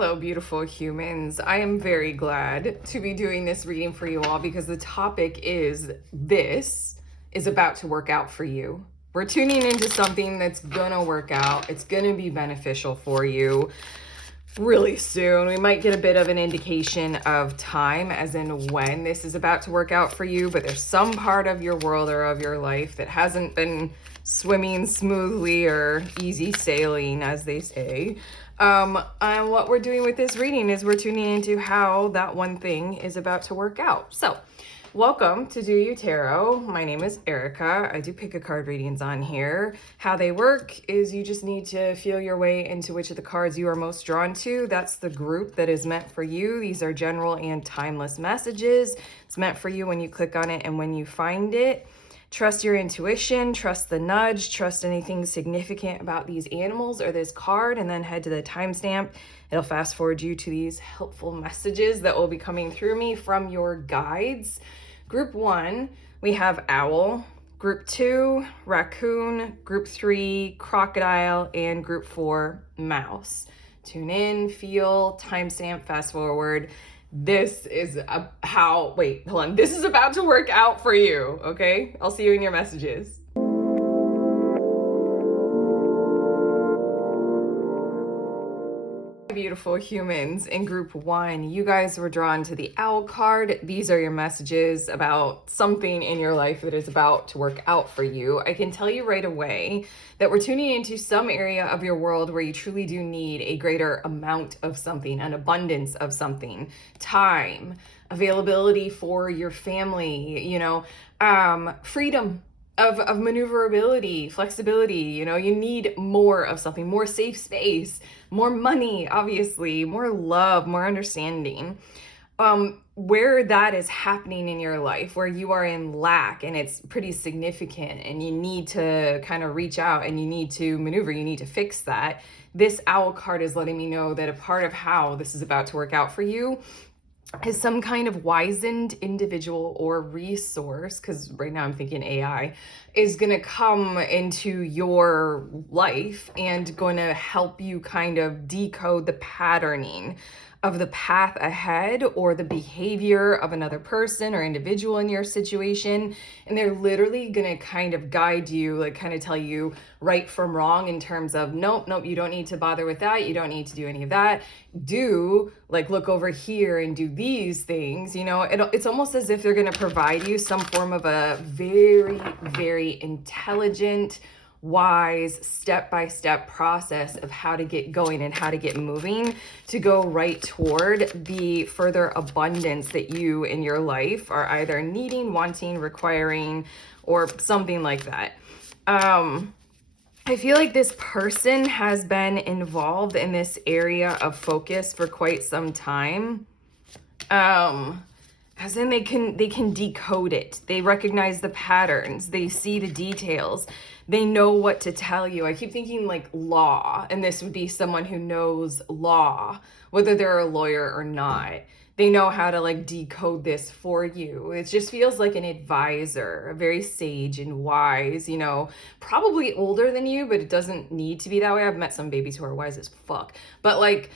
Hello, beautiful humans. I am very glad to be doing this reading for you all because the topic is this is about to work out for you. We're tuning into something that's gonna work out. It's gonna be beneficial for you really soon. We might get a bit of an indication of time, as in when this is about to work out for you, but there's some part of your world or of your life that hasn't been swimming smoothly or easy sailing, as they say. And what we're doing with this reading is we're tuning into how that one thing is about to work out. So, welcome to Do You Tarot. My name is Erica. I do pick a card readings on here. How they work is you just need to feel your way into which of the cards you are most drawn to. That's the group that is meant for you. These are general and timeless messages. It's meant for you when you click on it and when you find it. Trust your intuition, trust the nudge, trust anything significant about these animals or this card, and then head to the timestamp. It'll fast forward you to these helpful messages that will be coming through me from your guides. Group 1, we have Owl. Group 2, Raccoon. Group 3, Crocodile. And Group 4, Mouse. Tune in, feel, timestamp, fast forward. This is this is about to work out for you, okay? I'll see you in your messages. Beautiful humans, in group 1, you guys were drawn to the Owl card. These are your messages about something in your life that is about to work out for you. I can tell you right away that we're tuning into some area of your world where you truly do need a greater amount of something, an abundance of something, time, availability for your family, freedom of maneuverability, flexibility. You need more of something, more safe space, more money, obviously, more love, more understanding. Where that is happening in your life, where you are in lack and it's pretty significant and you need to kind of reach out and you need to maneuver, you need to fix that. This Owl card is letting me know that a part of how this is about to work out for you is some kind of wizened individual or resource, because right now I'm thinking AI, is going to come into your life and going to help you kind of decode the patterning of the path ahead or the behavior of another person or individual in your situation. And they're literally going to kind of guide you, like kind of tell you right from wrong in terms of, nope, you don't need to bother with that. You don't need to do any of that. Look over here and do these things. It's almost as if they're going to provide you some form of a very, very intelligent, wise, step-by-step process of how to get going and how to get moving to go right toward the further abundance that you in your life are either needing, wanting, requiring, or something like that. I feel like this person has been involved in this area of focus for quite some time. As in they can decode it. They recognize the patterns. They see the details. They know what to tell you. I keep thinking like law, and this would be someone who knows law, whether they're a lawyer or not. They know how to decode this for you. It just feels like an advisor, very sage and wise, probably older than you, but it doesn't need to be that way. I've met some babies who are wise as fuck, but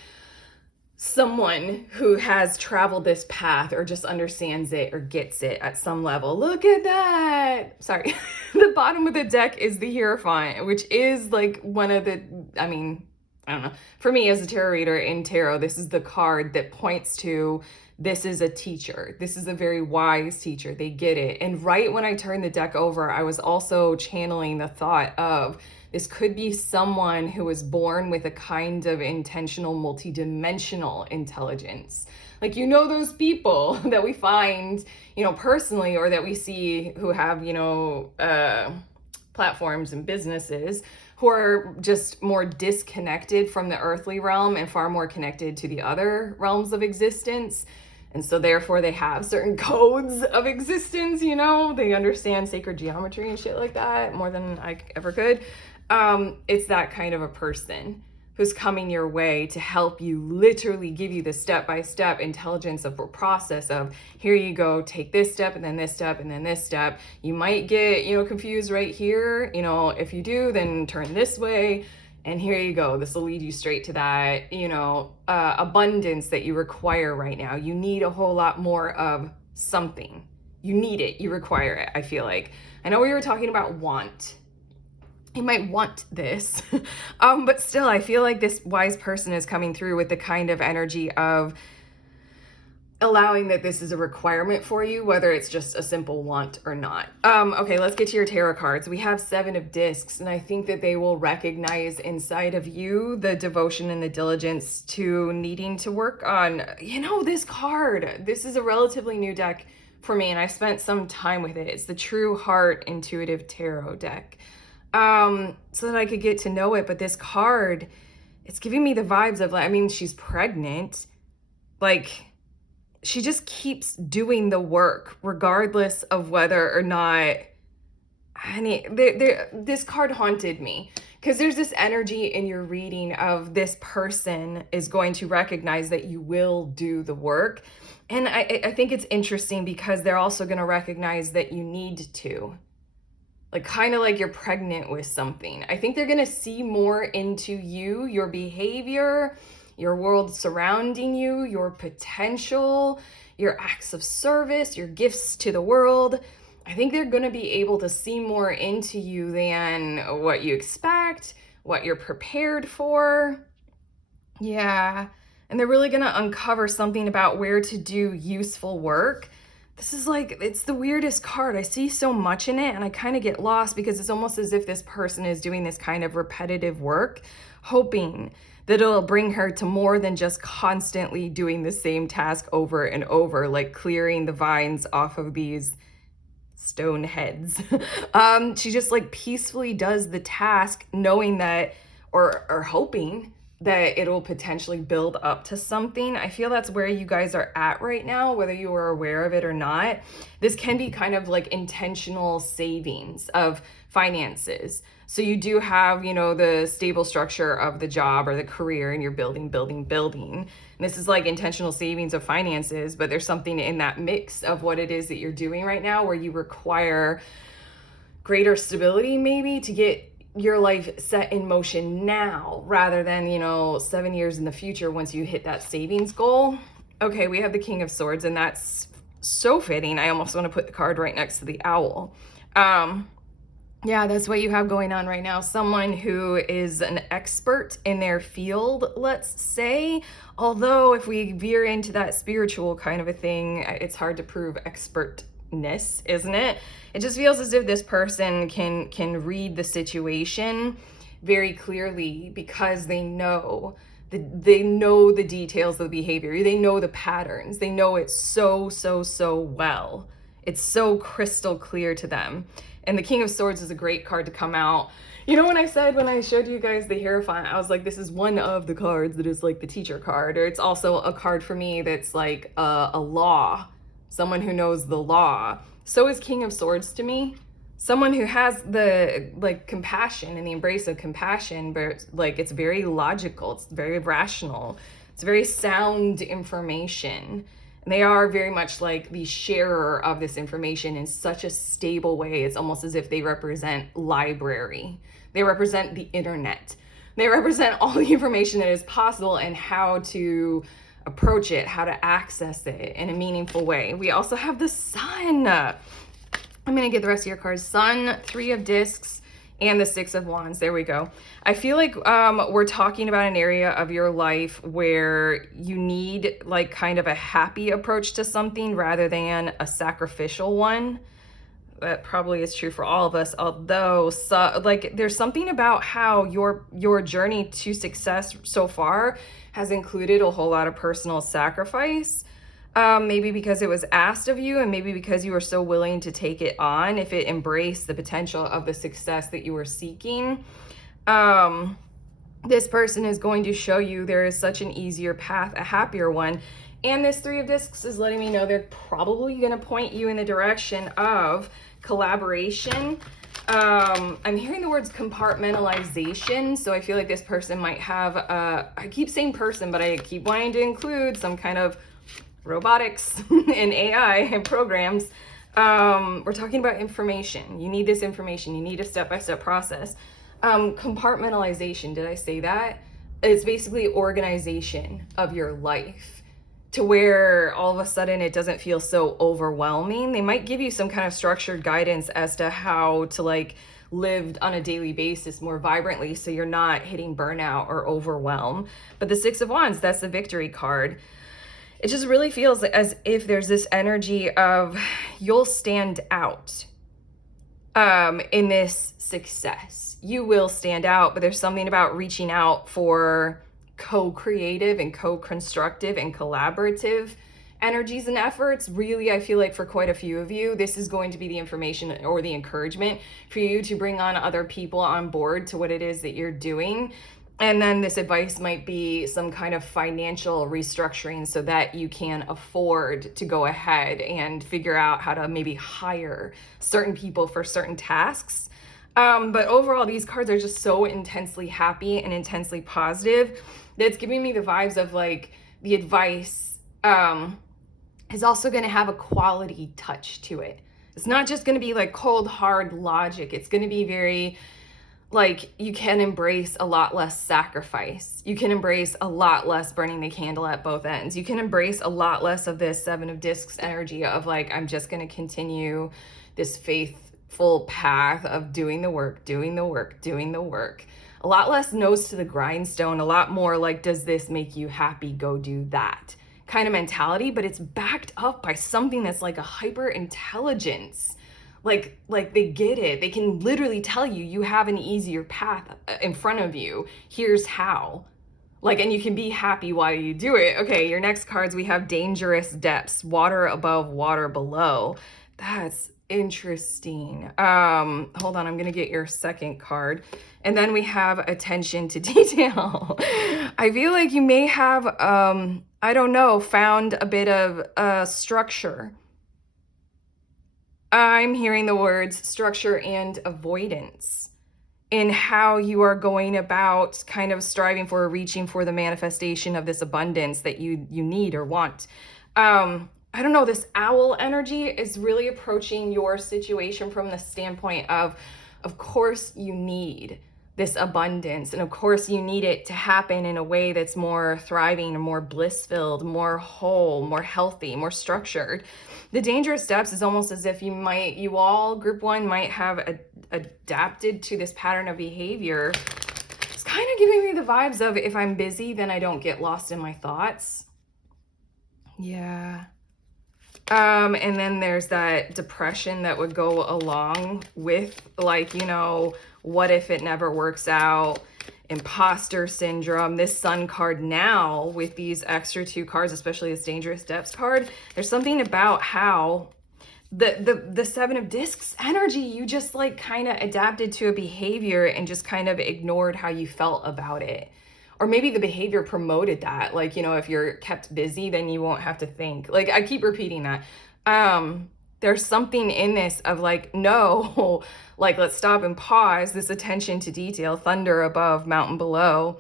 someone who has traveled this path or just understands it or gets it at some level. Look at that. Sorry. The bottom of the deck is the Hierophant, which is one of the, I don't know. For me as a tarot reader in tarot, this is the card that points to this is a teacher. This is a very wise teacher. They get it. And right when I turned the deck over, I was also channeling the thought of this could be someone who was born with a kind of intentional, multidimensional intelligence. Those people that we find, personally, or that we see who have, platforms and businesses who are just more disconnected from the earthly realm and far more connected to the other realms of existence. And so therefore they have certain codes of existence, they understand sacred geometry and shit like that more than I ever could. It's that kind of a person who's coming your way to help you, literally give you the step-by-step intelligence of a process of, here you go, take this step, and then this step, and then this step. You might get, confused right here. If you do, then turn this way. And here you go. This will lead you straight to that, abundance that you require right now. You need a whole lot more of something. You need it. You require it, I feel like. I know we were talking about want. You might want this, but still, I feel like this wise person is coming through with the kind of energy of allowing that this is a requirement for you, whether it's just a simple want or not. Okay, let's get to your tarot cards. We have 7 of discs, and I think that they will recognize inside of you the devotion and the diligence to needing to work on, this card. This is a relatively new deck for me, and I spent some time with it. It's the True Heart Intuitive Tarot deck, so that I could get to know it. But this card, it's giving me the vibes of, she's pregnant. She just keeps doing the work, regardless of whether or not, this card haunted me. Because there's this energy in your reading of this person is going to recognize that you will do the work. And I think it's interesting because they're also going to recognize that you need to. Kind of like you're pregnant with something. I think they're going to see more into you, your behavior, your world surrounding you, your potential, your acts of service, your gifts to the world. I think they're going to be able to see more into you than what you expect, what you're prepared for. Yeah. And they're really going to uncover something about where to do useful work. This is it's the weirdest card. I see so much in it and I kind of get lost because it's almost as if this person is doing this kind of repetitive work, hoping that it'll bring her to more than just constantly doing the same task over and over, like clearing the vines off of these stone heads. She just peacefully does the task knowing that, or hoping that it'll potentially build up to something. I feel that's where you guys are at right now, whether you are aware of it or not. This can be kind of intentional savings of finances. So you do have, the stable structure of the job or the career, and you're building. And this is intentional savings of finances, but there's something in that mix of what it is that you're doing right now where you require greater stability maybe to get your life set in motion now rather than, 7 years in the future once you hit that savings goal. Okay, we have the King of Swords, and that's so fitting. I almost want to put the card right next to the owl. Yeah, that's what you have going on right now. Someone who is an expert in their field, let's say. Although if we veer into that spiritual kind of a thing, it's hard to prove expertness, isn't it? It just feels as if this person can read the situation very clearly because they know the details of the behavior. They know the patterns. They know it so well. It's so crystal clear to them. And the King of Swords is a great card to come out. When I showed you guys the Hierophant, I was like, this is one of the cards that is the teacher card, or it's also a card for me that's a law, someone who knows the law. So is King of Swords to me. Someone who has the compassion and the embrace of compassion, but it's very logical, it's very rational, it's very sound information. And they are very much the sharer of this information in such a stable way. It's almost as if they represent library. They represent the internet. They represent all the information that is possible and how to approach it, how to access it in a meaningful way. We also have the Sun. I'm going to get the rest of your cards. Sun, 3 of discs, and the 6 of wands. There we go. I feel we're talking about an area of your life where you need kind of a happy approach to something rather than a sacrificial one. That probably is true for all of us, although there's something about how your journey to success so far has included a whole lot of personal sacrifice. Maybe because it was asked of you, and maybe because you were so willing to take it on if it embraced the potential of the success that you were seeking. This person is going to show you there is such an easier path, a happier one. And this 3 of discs is letting me know they're probably going to point you in the direction of collaboration. I'm hearing the words compartmentalization, so I feel like this person might have, I keep saying person, but I keep wanting to include some kind of robotics and AI and programs. We're talking about information. You need this information. You need a step-by-step process. Compartmentalization, did I say that? It's basically organization of your life to where all of a sudden it doesn't feel so overwhelming. They might give you some kind of structured guidance as to how to like live on a daily basis more vibrantly so you're not hitting burnout or overwhelm. But the Six of Wands, that's the victory card. It just really feels as if there's this energy of you'll stand out in this success. You will stand out, but there's something about reaching out for co-creative and co-constructive and collaborative energies and efforts. Really, I feel like for quite a few of you, this is going to be the information or the encouragement for you to bring on other people on board to what it is that you're doing. And then this advice might be some kind of financial restructuring so that you can afford to go ahead and figure out how to maybe hire certain people for certain tasks. But overall, these cards are just so intensely happy and intensely positive that it's giving me the vibes of like the advice is also going to have a quality touch to it. It's not just going to be like cold, hard logic. It's going to be very like you can embrace a lot less sacrifice. You can embrace a lot less burning the candle at both ends. You can embrace a lot less of this Seven of Discs energy of like, I'm just going to continue this faithful path of doing the work, doing the work, doing the work. A lot less nose to the grindstone, a lot more like, does this make you happy? Go do that kind of mentality, but it's backed up by something that's like a hyper intelligence. Like they get it. They can literally tell you, you have an easier path in front of you. Here's how. Like, and you can be happy while you do it. Okay, your next cards, we have Dangerous Depths, water above, water below. That's interesting. Hold on, I'm gonna get your second card. And then we have Attention to Detail. I feel like you may have, I don't know, found a bit of structure. I'm hearing the words structure and avoidance in how you are going about kind of striving for or reaching for the manifestation of this abundance that you need or want. I don't know, this owl energy is really approaching your situation from the standpoint of course you need this abundance. And of course you need it to happen in a way that's more thriving, more bliss-filled, more whole, more healthy, more structured. The Dangerous Depths is almost as if you all, group one, might have adapted to this pattern of behavior. It's kind of giving me the vibes of if I'm busy, then I don't get lost in my thoughts. Yeah. And then there's that depression that would go along with like, you know, what if it never works out? Imposter syndrome. This Sun card now with these extra two cards, especially this Dangerous Depths card, there's something about how the Seven of Discs energy, you just like kind of adapted to a behavior and just kind of ignored how you felt about it. Or maybe the behavior promoted that. Like, you know, if you're kept busy, then you won't have to think. Like, I keep repeating that. There's something in this of like, no, like, let's stop and pause. This attention to detail, thunder above, mountain below.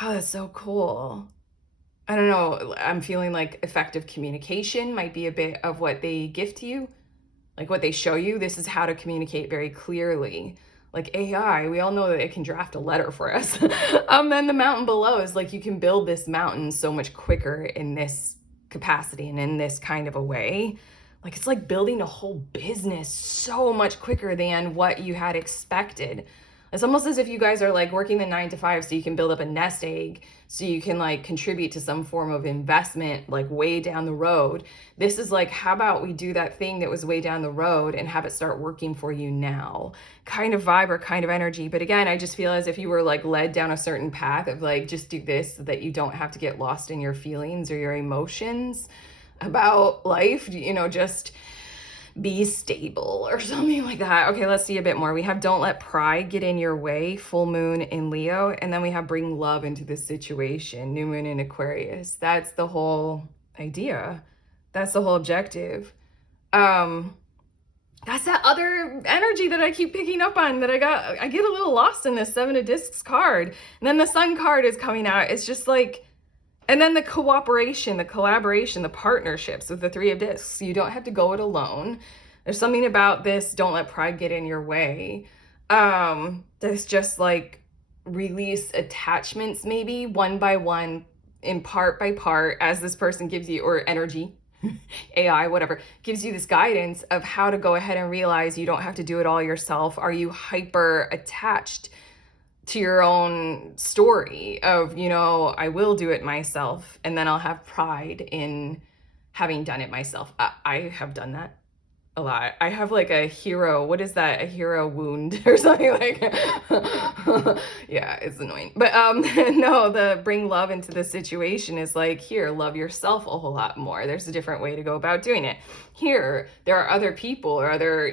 Oh, that's so cool. I don't know. I'm feeling like effective communication might be a bit of what they give to you. Like what they show you. This is how to communicate very clearly. Like AI, we all know that it can draft a letter for us. Then the mountain below is like, you can build this mountain so much quicker in this capacity and in this kind of a way. Like it's like building a whole business so much quicker than what you had expected. It's almost as if you guys are like working the 9 to 5 so you can build up a nest egg so you can like contribute to some form of investment like way down the road. This is like, how about we do that thing that was way down the road and have it start working for you now? Kind of vibe or kind of energy. But again, I just feel as if you were like led down a certain path of like, just do this so that you don't have to get lost in your feelings or your emotions about life, you know, just be stable or something like that. Okay, let's see a bit more. We have Don't Let Pride Get in Your Way, full moon in Leo. And then we have Bring Love into the Situation, new moon in Aquarius. That's the whole idea. That's the whole objective. That's that other energy that I keep picking up on that I get a little lost in this Seven of Discs card. And then the Sun card is coming out. It's just like, and then the cooperation, the collaboration, the partnerships with the Three of Discs. You don't have to go it alone. There's something about this, don't let pride get in your way. That's just like release attachments, maybe one by one, in part by part, as this person gives you, or energy, AI, whatever, gives you this guidance of how to go ahead and realize you don't have to do it all yourself. Are you hyper attached to your own story of, I will do it myself, and then I'll have pride in having done it myself? I have done that a lot. I have like a hero, what is that? A hero wound or something like yeah, it's annoying. But no, the bring love into the situation is like, here, love yourself a whole lot more. There's a different way to go about doing it. Here, there are other people or other,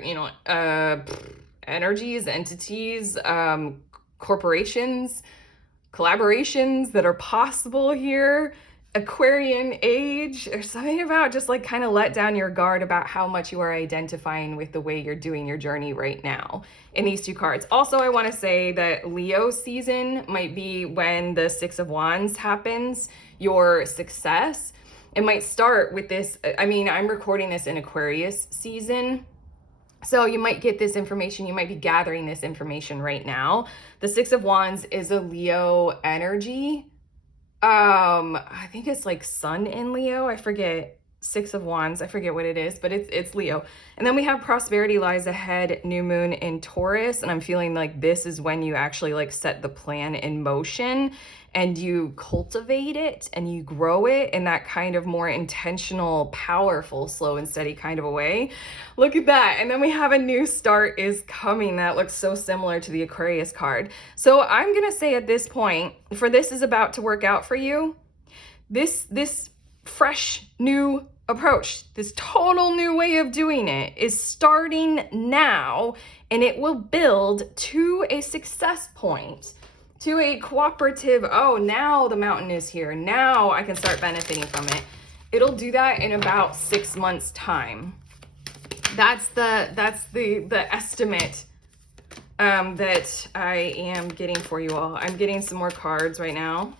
energies, entities, corporations, collaborations that are possible here. Aquarian age. There's something about just like kind of let down your guard about how much you are identifying with the way you're doing your journey right now in these two cards. Also, I want to say that Leo season might be when the Six of Wands happens, your success. It might start with this. I mean, I'm recording this in Aquarius season, so you might get this information, you might be gathering this information right now. The Six of Wands is a Leo energy. I think it's like Sun in Leo. I forget. Six of Wands. I forget what it is, but it's Leo. And then we have prosperity lies ahead, new moon in Taurus. And I'm feeling like this is when you actually like set the plan in motion and you cultivate it and you grow it in that kind of more intentional, powerful, slow and steady kind of a way. Look at that. And then we have a new start is coming. That looks so similar to the Aquarius card. So I'm going to say at this point, for this is about to work out for you, this fresh new approach, this total new way of doing it is starting now, and it will build to a success point, to a cooperative, oh, now the mountain is here, now I can start benefiting from it. It'll do that in about 6 months time. That's the estimate that I am getting for you all. I'm getting some more cards right now.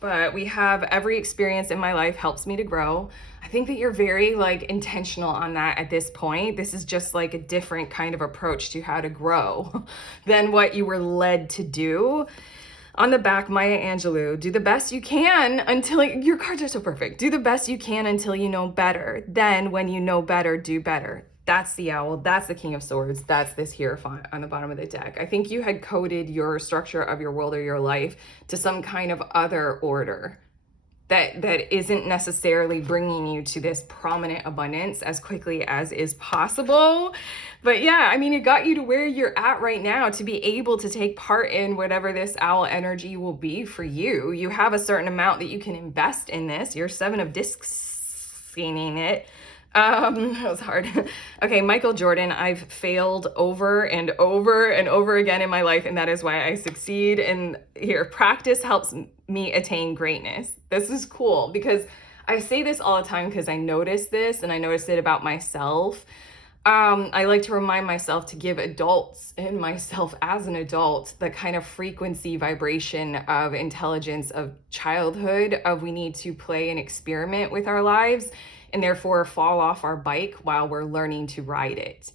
But we have every experience in my life helps me to grow. I think that you're very like intentional on that at this point. This is just like a different kind of approach to how to grow than what you were led to do. On the back, Maya Angelou, do the best you can until your cards are so perfect. Do the best you can until you know better. Then when you know better, do better. That's the owl. That's the King of Swords. That's this Hierophant on the bottom of the deck. I think you had coded your structure of your world or your life to some kind of other order that isn't necessarily bringing you to this prominent abundance as quickly as is possible. But yeah, I mean, it got you to where you're at right now to be able to take part in whatever this owl energy will be for you. You have a certain amount that you can invest in this. You're 7 of discs gaining it. That was hard. Okay, Michael Jordan, I've failed over and over and over again in my life, and that is why I succeed. And here, practice helps me attain greatness. This is cool because I say this all the time because I notice this and I notice it about myself. I like to remind myself to give adults and myself as an adult the kind of frequency vibration of intelligence of childhood, of we need to play and experiment with our lives and therefore fall off our bike while we're learning to ride it.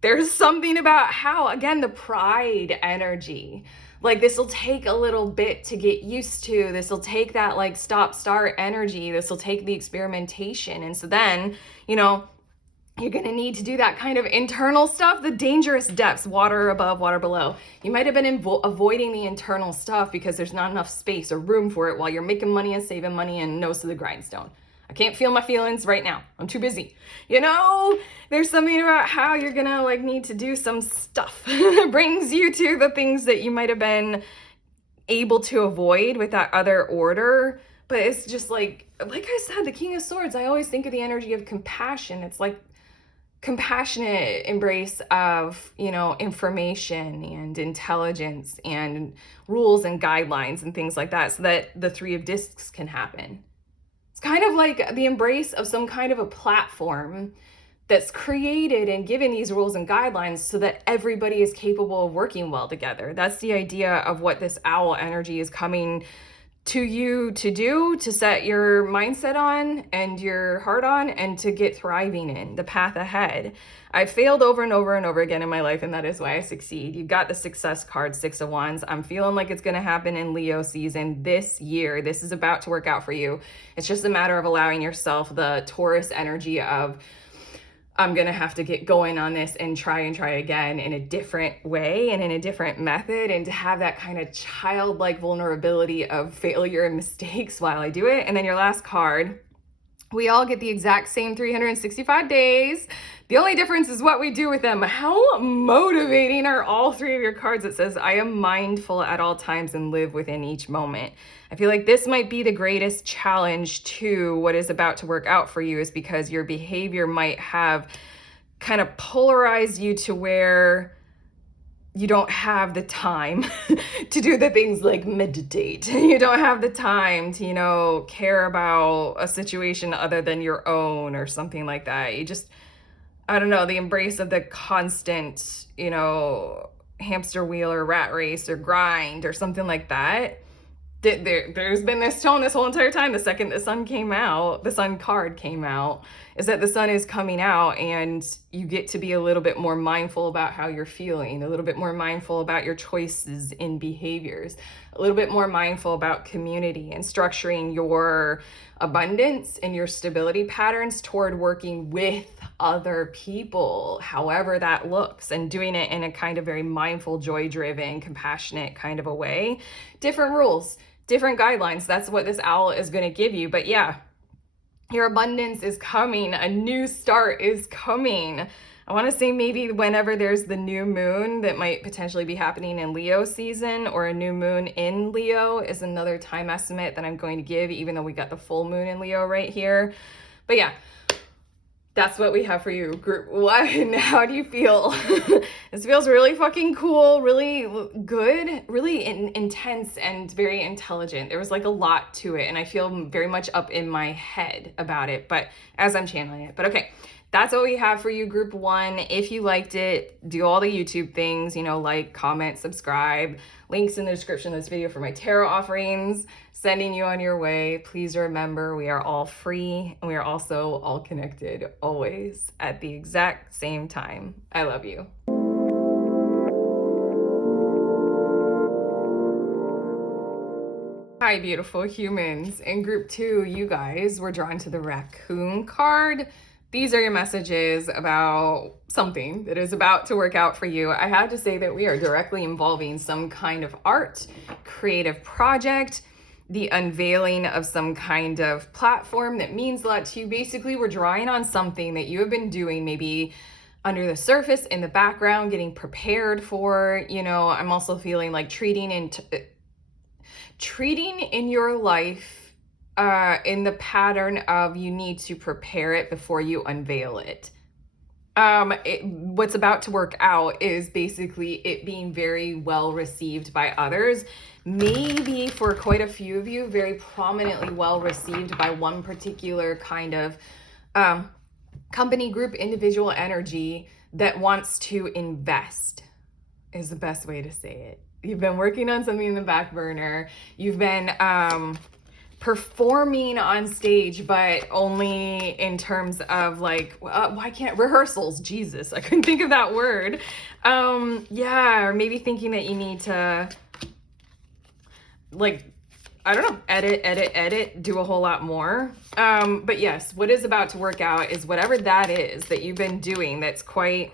There's something about how, again, the pride energy, like this will take a little bit to get used to. This will take that like stop start energy. This will take the experimentation. And so then, you're going to need to do that kind of internal stuff, the dangerous depths, water above, water below. You might have been avoiding the internal stuff because there's not enough space or room for it while you're making money and saving money and nose to the grindstone. I can't feel my feelings right now. I'm too busy. There's something about how you're going to like need to do some stuff that brings you to the things that you might have been able to avoid with that other order. But it's just like I said, the King of Swords, I always think of the energy of compassion. It's like compassionate embrace of, information and intelligence and rules and guidelines and things like that so that the 3 of discs can happen. It's kind of like the embrace of some kind of a platform that's created and given these rules and guidelines so that everybody is capable of working well together. That's the idea of what this owl energy is coming to you to do, to set your mindset on and your heart on, and to get thriving in the path ahead. I've failed over and over and over again in my life, and that is why I succeed. You've got the success card, 6 of Wands. I'm feeling like it's going to happen in Leo season this year. This is about to work out for you. It's just a matter of allowing yourself the Taurus energy of, I'm going to have to get going on this and try again in a different way and in a different method, and to have that kind of childlike vulnerability of failure and mistakes while I do it. And then your last card, we all get the exact same 365 days. The only difference is what we do with them. How motivating are all 3 of your cards? It says, I am mindful at all times and live within each moment. I feel like this might be the greatest challenge to what is about to work out for you, is because your behavior might have kind of polarized you to where you don't have the time to do the things like meditate. You don't have the time to, care about a situation other than your own or something like that. You just, I don't know, the embrace of the constant, hamster wheel or rat race or grind or something like that. There's been this tone this whole entire time. The second the sun card came out, is that the sun is coming out, and you get to be a little bit more mindful about how you're feeling, a little bit more mindful about your choices in behaviors, a little bit more mindful about community and structuring your abundance and your stability patterns toward working with other people, however that looks, and doing it in a kind of very mindful, joy-driven, compassionate kind of a way. Different rules, different guidelines. That's what this owl is going to give you. But yeah, your abundance is coming. A new start is coming. I want to say maybe whenever there's the new moon that might potentially be happening in Leo season, or a new moon in Leo is another time estimate that I'm going to give, even though we got the full moon in Leo right here. But yeah, that's what we have for you, group 1. How do you feel? This feels really fucking cool, really good, really intense, and very intelligent. There was like a lot to it, and I feel very much up in my head about it, but as I'm channeling it. But okay, that's what we have for you, group 1. If you liked it, do all the YouTube things, like, comment, subscribe. Links in the description of this video for my tarot offerings. Sending you on your way. Please remember, we are all free, and we are also all connected, always, at the exact same time. I love you. Hi, beautiful humans. In group 2, you guys were drawn to the Raccoon card. These are your messages about something that is about to work out for you. I have to say that we are directly involving some kind of art, creative project, the unveiling of some kind of platform that means a lot to you. Basically, we're drawing on something that you have been doing, maybe under the surface, in the background, getting prepared for. I'm also feeling like treating in your life in the pattern of, you need to prepare it before you unveil it. What's about to work out is basically it being very well received by others. Maybe for quite a few of you, very prominently well received by one particular kind of company, group, individual energy that wants to invest, is the best way to say it. You've been working on something in the back burner. You've been performing on stage, but only in terms of like, why can't rehearsals? Jesus, I couldn't think of that word. Or maybe thinking that you need to, like, I don't know, edit, do a whole lot more. But yes, what is about to work out is whatever that is that you've been doing that's quite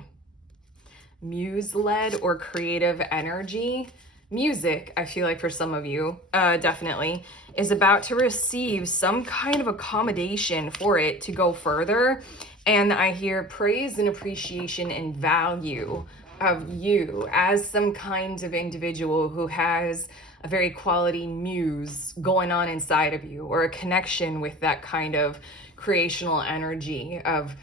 muse-led or creative energy. Music, I feel like for some of you, definitely, is about to receive some kind of accommodation for it to go further. And I hear praise and appreciation and value of you as some kind of individual who has a very quality muse going on inside of you, or a connection with that kind of creational energy of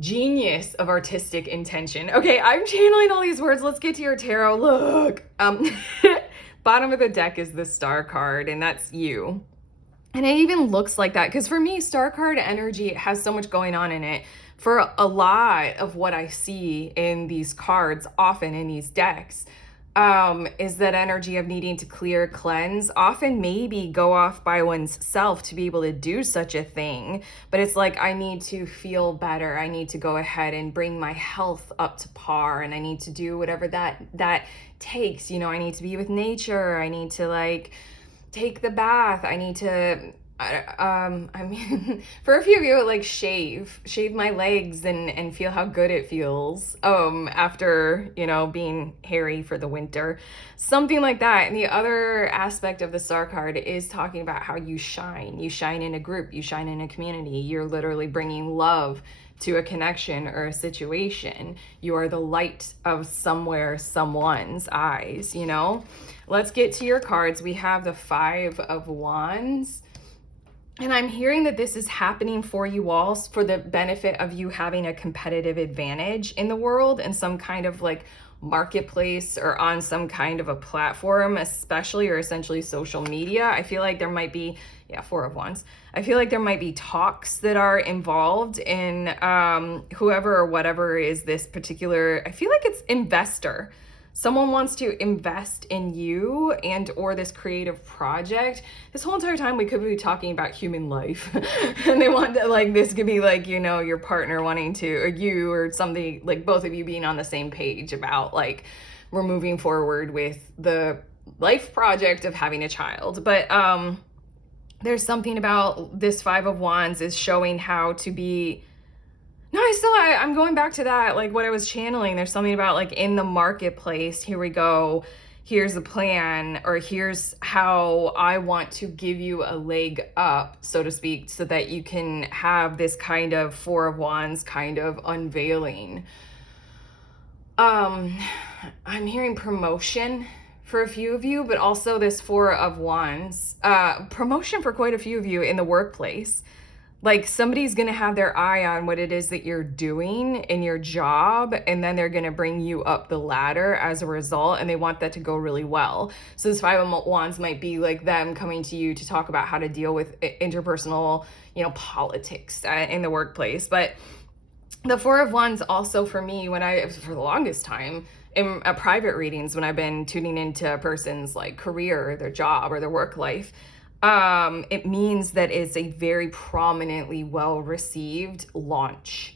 genius, of artistic intention. Okay, I'm channeling all these words. Let's get to your tarot. Look, bottom of the deck is the Star card, and that's you. And it even looks like that because for me, Star card energy, it has so much going on in it. For a lot of what I see in these cards, often in these decks, is that energy of needing to clear, cleanse, often maybe go off by one's self to be able to do such a thing. But it's like, I need to feel better. I need to go ahead and bring my health up to par, and I need to do whatever that takes. You know, I need to be with nature. I need to like take the bath. I need to I mean, for a few of you, like shave my legs and feel how good it feels after, you know, being hairy for the winter, something like that. And the other aspect of the star card is talking about how you shine in a group, you shine in a community. You're literally bringing love to a connection or a situation. You are the light of someone's eyes, you know. Let's get to your cards. We have the 5 of Wands. And I'm hearing that this is happening for you all for the benefit of you having a competitive advantage in the world and some kind of like marketplace or on some kind of a platform, especially or essentially social media. I feel like there might be, 4 of Wands. I feel like there might be talks that are involved in whoever or whatever is this particular, I feel like it's investor. Someone wants to invest in you and or this creative project. This whole entire time we could be talking about human life and they want to like, this could be like, you know, your partner wanting to, or you or something, like both of you being on the same page about like, we're moving forward with the life project of having a child. But there's something about this 5 of Wands is showing how to be, no, I'm going back to that, like what I was channeling. There's something about like in the marketplace, here we go, here's the plan, or here's how I want to give you a leg up, so to speak, so that you can have this kind of 4 of Wands kind of unveiling. I'm hearing promotion for a few of you, but also this 4 of Wands, promotion for quite a few of you in the workplace. Like somebody's going to have their eye on what it is that you're doing in your job, and then they're going to bring you up the ladder as a result, and they want that to go really well. So this 5 of Wands might be like them coming to you to talk about how to deal with interpersonal, you know, politics in the workplace. But the 4 of Wands also for me, for the longest time in private readings, when I've been tuning into a person's like career, their job or their work life, it means that it's a very prominently well-received launch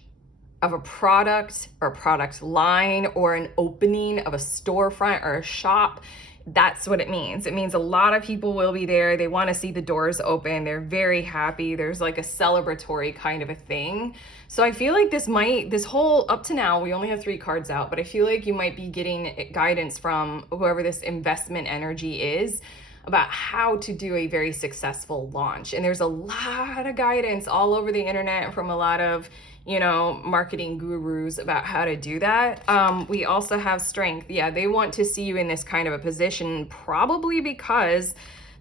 of a product or a product line or an opening of a storefront or a shop. That's what it means. It means a lot of people will be there. They want to see the doors open. They're very happy. There's like a celebratory kind of a thing. So I feel like this whole, up to now, we only have 3 cards out, but I feel like you might be getting guidance from whoever this investment energy is about how to do a very successful launch. And there's a lot of guidance all over the internet from a lot of, you know, marketing gurus about how to do that. We also have strength. Yeah, they want to see you in this kind of a position, probably because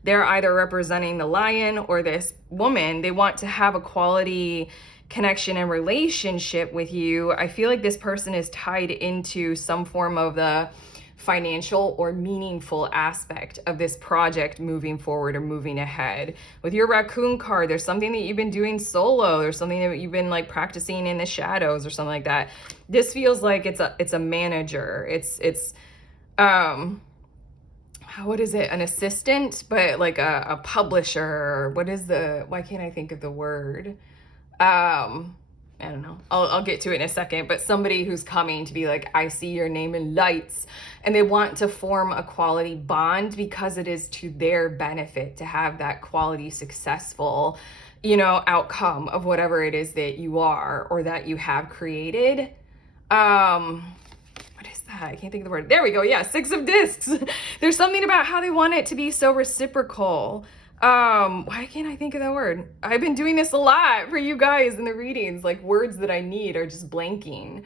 they're either representing the lion or this woman. They want to have a quality connection and relationship with you. I feel like this person is tied into some form of the financial or meaningful aspect of this project moving forward or moving ahead. With your Raccoon card, there's something that you've been doing solo. There's something that you've been like practicing in the shadows or something like that. This feels like it's a manager. It's what is it? An assistant, but like a publisher. Why can't I think of the word? I don't know. I'll get to it in a second, but somebody who's coming to be like, I see your name in lights, and they want to form a quality bond because it is to their benefit to have that quality, successful, you know, outcome of whatever it is that you are or that you have created. What is that? I can't think of the word. There we go. Yeah. 6 of discs. There's something about how they want it to be so reciprocal. Why can't I think of that word? I've been doing this a lot for you guys in the readings, like words that I need are just blanking.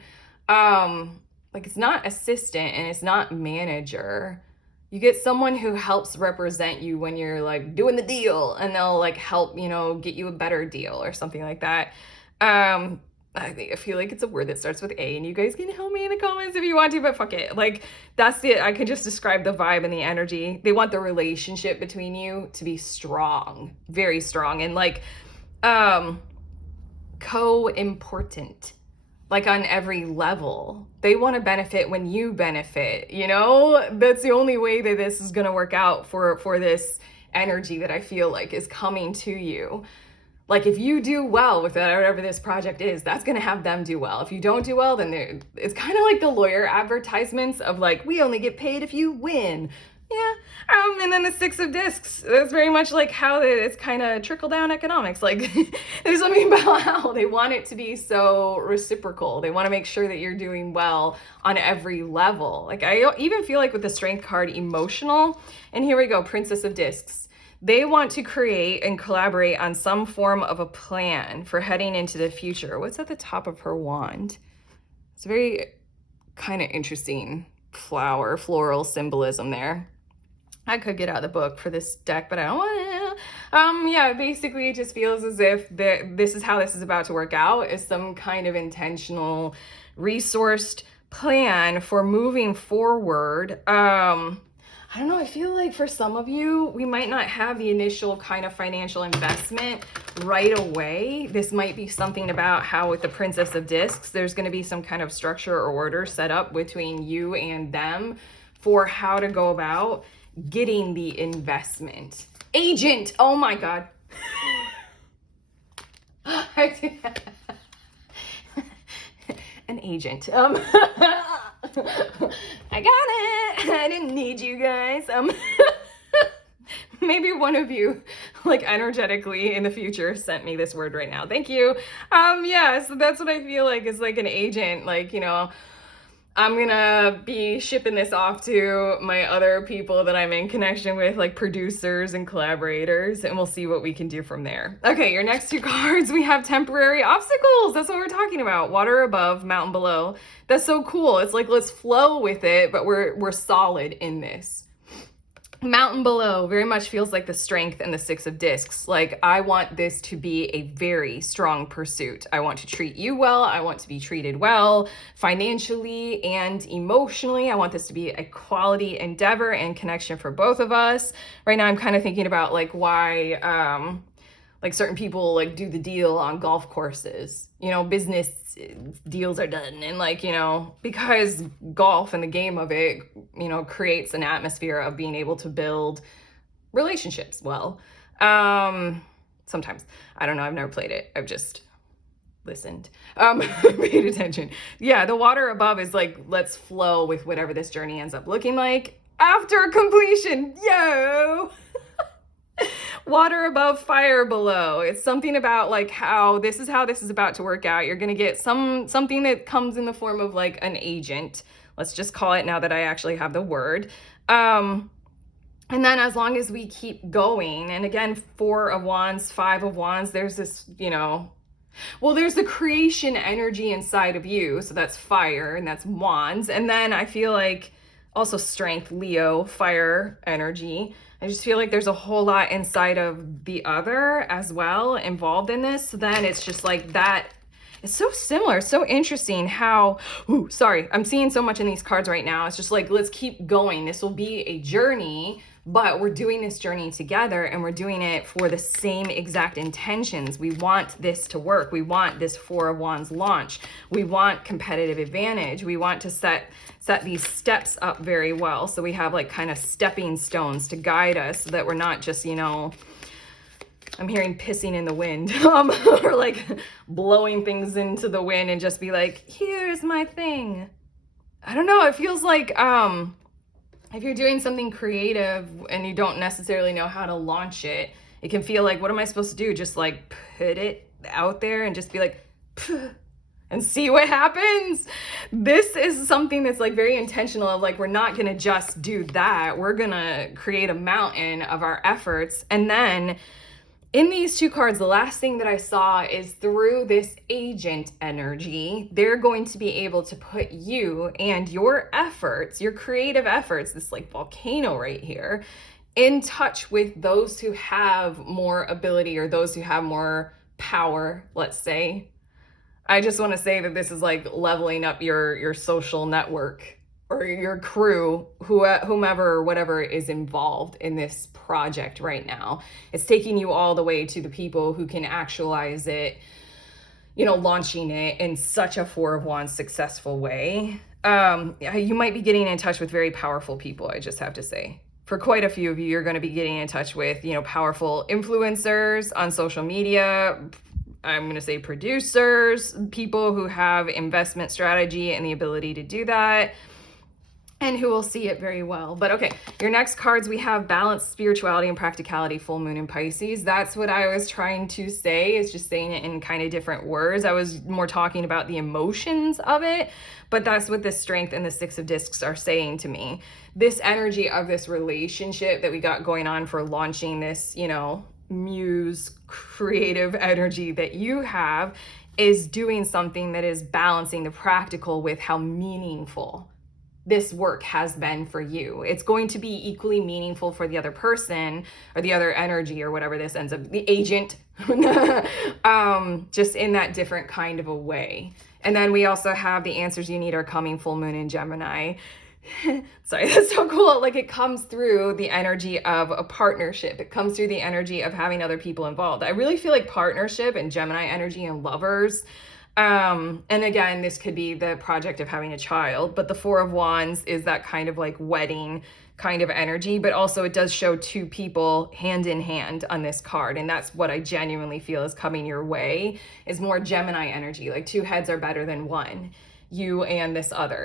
Like it's not assistant and it's not manager. You get someone who helps represent you when you're like doing the deal, and they'll like help, you know, get you a better deal or something like that. I feel like it's a word that starts with A, and you guys can help me in the comments if you want to, but fuck it. Like that's it. I can just describe the vibe and the energy. They want the relationship between you to be strong, very strong, and like co-important. like on every level. They want to benefit when you benefit, you know? That's the only way that this is going to work out for this energy that I feel like is coming to you. Like if you do well with whatever this project is, that's going to have them do well. If you don't do well, then it's kind of like the lawyer advertisements of like, we only get paid if you win. Yeah. And then the Six of Discs, that's very much like how it's kind of trickle down economics. Like there's something about how they want it to be so reciprocal. They want to make sure that you're doing well on every level. Like I even feel like with the Strength card, emotional, and here we go, Princess of Discs. They want to create and collaborate on some form of a plan for heading into the future. What's at the top of her wand? It's very kind of interesting floral symbolism there. I could get out the book for this deck, but I don't want to. Yeah, basically it just feels as if this is how this is about to work out, is some kind of intentional, resourced plan for moving forward. I don't know, I feel like for some of you, we might not have the initial kind of financial investment right away. This might be something about how with the Princess of Discs, there's going to be some kind of structure or order set up between you and them for how to go about getting the investment. Agent, oh my God. An agent. I got it. I didn't need you guys. Maybe one of you, like energetically in the future, sent me this word right now. Thank you. Yeah, so that's what I feel like is like an agent. Like, you know, I'm gonna be shipping this off to my other people that I'm in connection with, like producers and collaborators, and we'll see what we can do from there. Okay, your next two cards, we have temporary obstacles. That's what we're talking about. Water above, mountain below. That's so cool. It's like, let's flow with it, but we're solid in this. Mountain below very much feels like the Strength and the Six of Discs. Like, I want this to be a very strong pursuit. I want to treat you well. I want to be treated well financially and emotionally. I want this to be a quality endeavor and connection for both of us. Right now, I'm kind of thinking about like why like certain people like do the deal on golf courses, you know, business deals are done. And like, you know, because golf and the game of it, you know, creates an atmosphere of being able to build relationships well. Sometimes, I don't know, I've never played it. I've just listened, paid attention. Yeah, the water above is like, let's flow with whatever this journey ends up looking like after completion. Yo! Water above, fire below. It's something about like how this is about to work out. You're gonna get something that comes in the form of like an agent. Let's just call it, now that I actually have the word. And then as long as we keep going, and again, 4 of Wands, 5 of Wands, there's this, you know, well, there's the creation energy inside of you. So that's fire and that's Wands. And then I feel like also Strength, Leo, fire energy. I just feel like there's a whole lot inside of the other as well involved in this. So then it's just like that. It's so similar, so interesting how, sorry, I'm seeing so much in these cards right now. It's just like, let's keep going. This will be a journey, but we're doing this journey together and we're doing it for the same exact intentions. We want this to work. We want this 4 of Wands launch. We want competitive advantage. We want to set these steps up very well. So we have like kind of stepping stones to guide us so that we're not just, you know, I'm hearing pissing in the wind, or like blowing things into the wind and just be like, here's my thing. I don't know. It feels like, if you're doing something creative and you don't necessarily know how to launch it, it can feel like, what am I supposed to do? Just like put it out there and just be like, and see what happens. This is something that's like very intentional of like, we're not going to just do that. We're going to create a mountain of our efforts. And then in these two cards, the last thing that I saw is through this agent energy, they're going to be able to put you and your efforts, your creative efforts, this like volcano right here, in touch with those who have more ability or those who have more power, let's say. I just want to say that this is like leveling up your social network or your crew, whomever or whatever is involved in this project right now. It's taking you all the way to the people who can actualize it launching it in such a Four of Wands successful way. You might be getting in touch with very powerful people, I just have to say. For quite a few of you, you're going to be getting in touch with, powerful influencers on social media. I'm going to say producers, people who have investment strategy and the ability to do that, and who will see it very well. But okay, your next cards, we have balance, spirituality, and practicality, full moon in Pisces. That's what I was trying to say, is just saying it in kind of different words. I was more talking about the emotions of it, but that's what the strength and the Six of Discs are saying to me. This energy of this relationship that we got going on for launching this, muse creative energy that you have, is doing something that is balancing the practical with how meaningful this work has been for you. It's going to be equally meaningful for the other person or the other energy or whatever this ends up, the agent, just in that different kind of a way. And then we also have the answers you need are coming, full moon in Gemini. Sorry, that's so cool. Like, it comes through the energy of a partnership. It comes through the energy of having other people involved. I really feel like partnership and Gemini energy and lovers. And again, this could be the project of having a child, but the Four of Wands is that kind of like wedding kind of energy, but also it does show two people hand in hand on this card. And that's what I genuinely feel is coming your way, is more Gemini energy. Like, two heads are better than one, you and this other,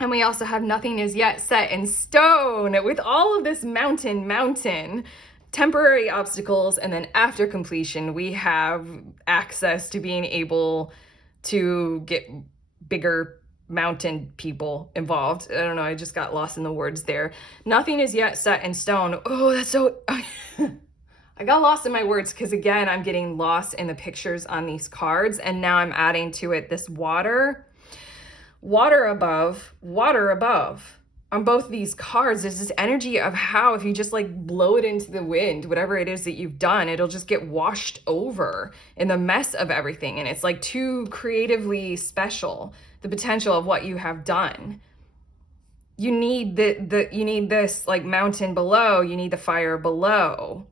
And we also have nothing is yet set in stone with all of this mountain, temporary obstacles, and then after completion, we have access to being able to get bigger mountain people involved. I don't know, I just got lost in the words there. Nothing is yet set in stone. Oh, that's so... I got lost in my words because, again, I'm getting lost in the pictures on these cards, and now I'm adding to it this water above. On both these cards, there's this energy of how if you just like blow it into the wind, whatever it is that you've done, it'll just get washed over in the mess of everything. And it's like too creatively special, the potential of what you have done. You need you need this like mountain below, you need the fire below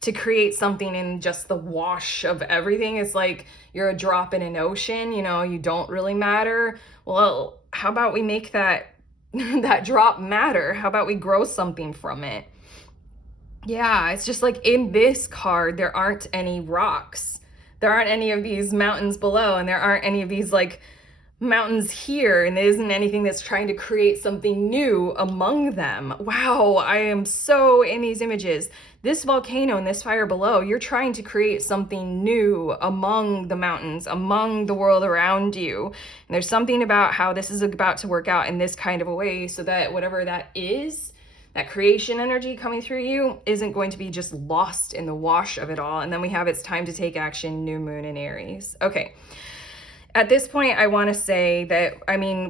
to create something in just the wash of everything. It's like you're a drop in an ocean, you don't really matter. Well, how about we make that drop matter? How about we grow something from it? Yeah, it's just like in this card, there aren't any rocks. There aren't any of these mountains below, and there aren't any of these like mountains here, and there isn't anything that's trying to create something new among them. Wow, I am so in these images. This volcano and this fire below, you're trying to create something new among the mountains, among the world around you. And there's something about how this is about to work out in this kind of a way so that whatever that is, that creation energy coming through you isn't going to be just lost in the wash of it all. And then we have it's time to take action, new moon in Aries. Okay. At this point, I want to say that,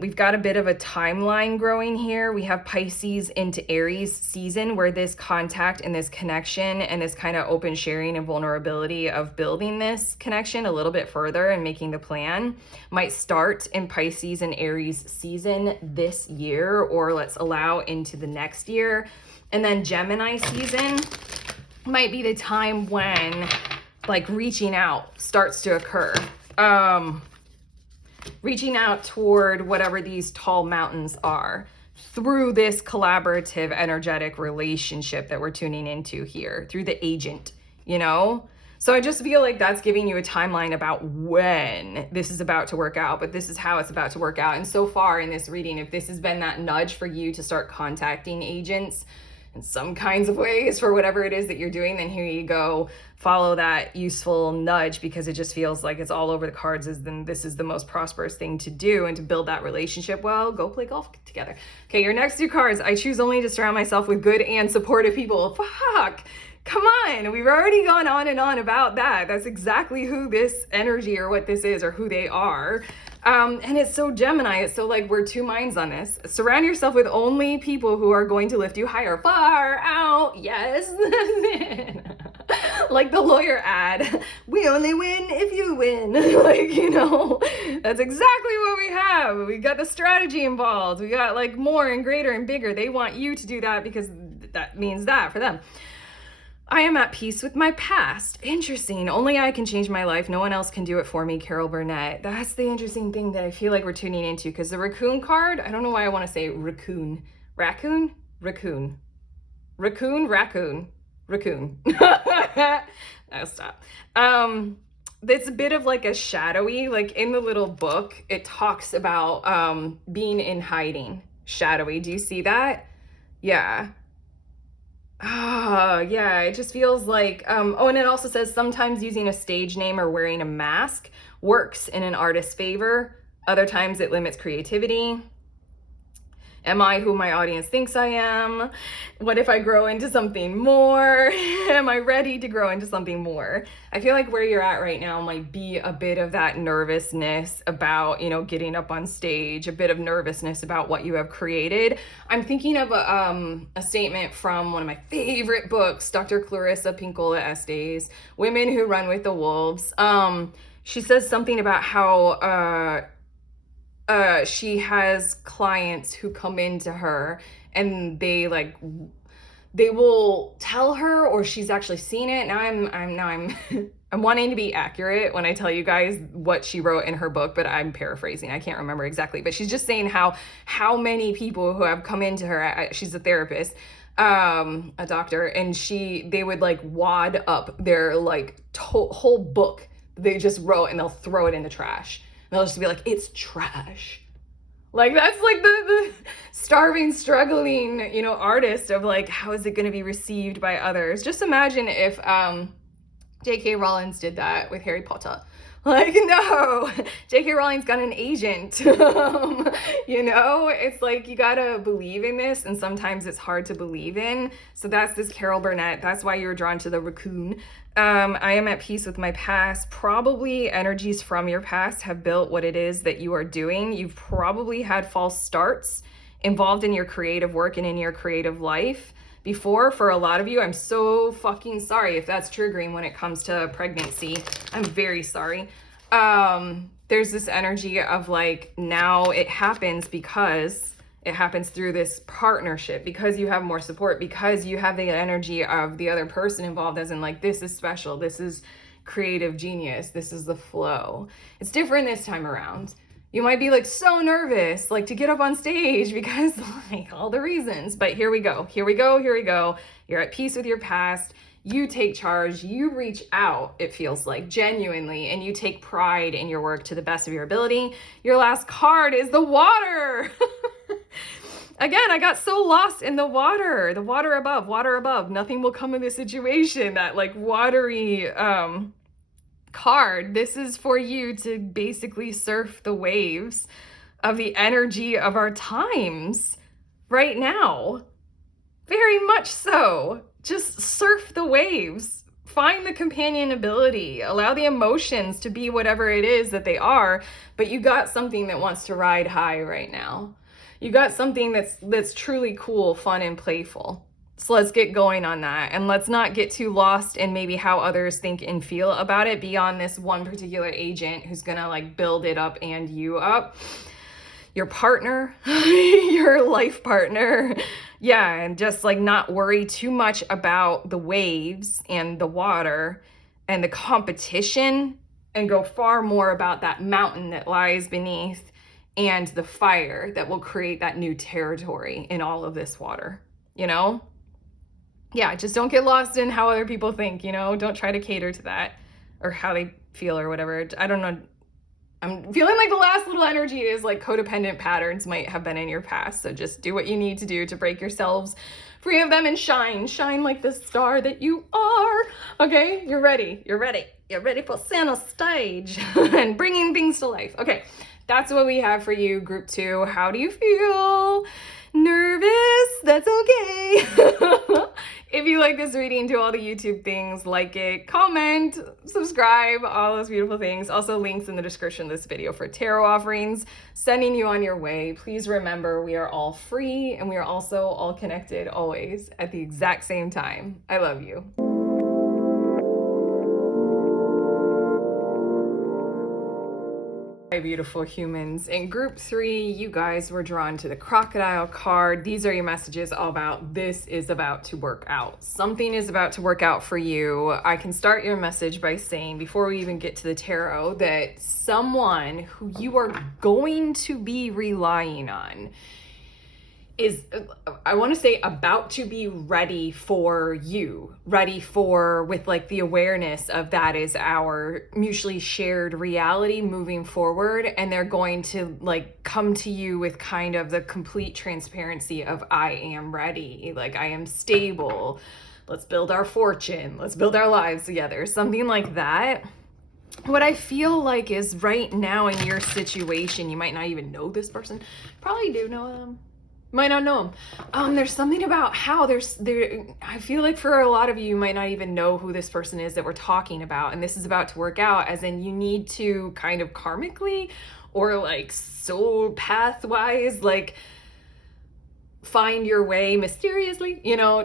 we've got a bit of a timeline growing here. We have Pisces into Aries season, where this contact and this connection and this kind of open sharing and vulnerability of building this connection a little bit further and making the plan might start in Pisces and Aries season this year, or let's allow into the next year. And then Gemini season might be the time when like reaching out starts to occur. Reaching out toward whatever these tall mountains are through this collaborative, energetic relationship that we're tuning into here, through the agent, So I just feel like that's giving you a timeline about when this is about to work out, but this is how it's about to work out. And so far in this reading, if this has been that nudge for you to start contacting agents in some kinds of ways for whatever it is that you're doing, then here you go. Follow that useful nudge, because it just feels like it's all over the cards as then this is the most prosperous thing to do and to build that relationship. Well, go play golf together. Okay, your next two cards. I choose only to surround myself with good and supportive people. Fuck. Come on, we've already gone on and on about that. That's exactly who this energy or what this is or who they are. And it's so Gemini. It's so like we're two minds on this. Surround yourself with only people who are going to lift you higher. Far out. Yes. Like the lawyer ad. We only win if you win. That's exactly what we have. We got the strategy involved. We got like more and greater and bigger. They want you to do that because that means that for them. I am at peace with my past. Interesting. Only I can change my life. No one else can do it for me, Carol Burnett. That's the interesting thing that I feel like we're tuning into, because the Raccoon card, I don't know why I want to say Raccoon. Raccoon? Raccoon. Raccoon? Raccoon. Raccoon. I'll stop. It's a bit of like a shadowy, like in the little book, it talks about being in hiding. Shadowy. Do you see that? Yeah. Ah, yeah, it just feels like, oh, and it also says sometimes using a stage name or wearing a mask works in an artist's favor. Other times it limits creativity. Am I who my audience thinks I am? What if I grow into something more? Am I ready to grow into something more? I feel like where you're at right now might be a bit of that nervousness about, getting up on stage, a bit of nervousness about what you have created. I'm thinking of a statement from one of my favorite books, Dr. Clarissa Pinkola Estes, Women Who Run with the Wolves. She says something about how she has clients who come into her and they will tell her, or she's actually seen it. Now I'm I'm wanting to be accurate when I tell you guys what she wrote in her book, but I'm paraphrasing. I can't remember exactly, but she's just saying how many people who have come into her, she's a therapist, a doctor, and they would like wad up their whole book they just wrote and they'll throw it in the trash. They'll just be like, it's trash. Like, that's like the starving, struggling, artist of like, how is it going to be received by others? Just imagine if J.K. Rowling did that with Harry Potter. Like, no, J.K. Rowling's got an agent. It's like, you gotta believe in this, and sometimes it's hard to believe in. So that's this Carol Burnett. That's why you're drawn to the Raccoon. I am at peace with my past. Probably energies from your past have built what it is that you are doing. You've probably had false starts involved in your creative work and in your creative life before. For a lot of you, I'm so fucking sorry if that's triggering when it comes to pregnancy. I'm very sorry. There's this energy of like, now it happens because it happens through this partnership, because you have more support, because you have the energy of the other person involved, as in like, this is special, this is creative genius, this is the flow. It's different this time around. You might be like so nervous, like to get up on stage because like all the reasons, but here we go. You're at peace with your past. You take charge, you reach out, it feels like, genuinely, and you take pride in your work to the best of your ability. Your last card is the water. Again, I got so lost in the water above. Nothing will come of this situation. That like watery card. This is for you to basically surf the waves of the energy of our times right now. Very much so. Just surf the waves. Find the companionability. Allow the emotions to be whatever it is that they are, but you got something that wants to ride high right now. You got something that's truly cool, fun, and playful. So let's get going on that. And let's not get too lost in maybe how others think and feel about it beyond this one particular agent who's gonna like build it up and you up. Your partner, your life partner. Yeah, and just like not worry too much about the waves and the water and the competition, and go far more about that mountain that lies beneath and the fire that will create that new territory in all of this water, Yeah, just don't get lost in how other people think, Don't try to cater to that or how they feel or whatever. I don't know. I'm feeling like the last little energy is like codependent patterns might have been in your past. So just do what you need to do to break yourselves free of them and shine like the star that you are. Okay, you're ready for center stage and bringing things to life. Okay, that's what we have for you, group 2. How do you feel? Nervous? That's okay. If you like this reading, do all the YouTube things, like it, comment, subscribe, all those beautiful things. Also links in the description of this video for tarot offerings, sending you on your way. Please remember, we are all free and we are also all connected always at the exact same time. I love you. Hi, beautiful humans. In group 3, you guys were drawn to the Crocodile card. These are your messages all about this is about to work out. Something is about to work out for you. I can start your message by saying, before we even get to the tarot, that someone who you are going to be relying on is, I want to say, about to be ready for you, with like the awareness of that is our mutually shared reality moving forward. And they're going to like come to you with kind of the complete transparency of I am ready, like I am stable. Let's build our fortune. Let's build our lives together. Something like that. What I feel like is right now in your situation, you might not even know this person. Probably do know them. Might not know them. There's something about how I feel like for a lot of you, you might not even know who this person is that we're talking about. And this is about to work out, as in you need to kind of karmically or like soul path wise, like find your way mysteriously,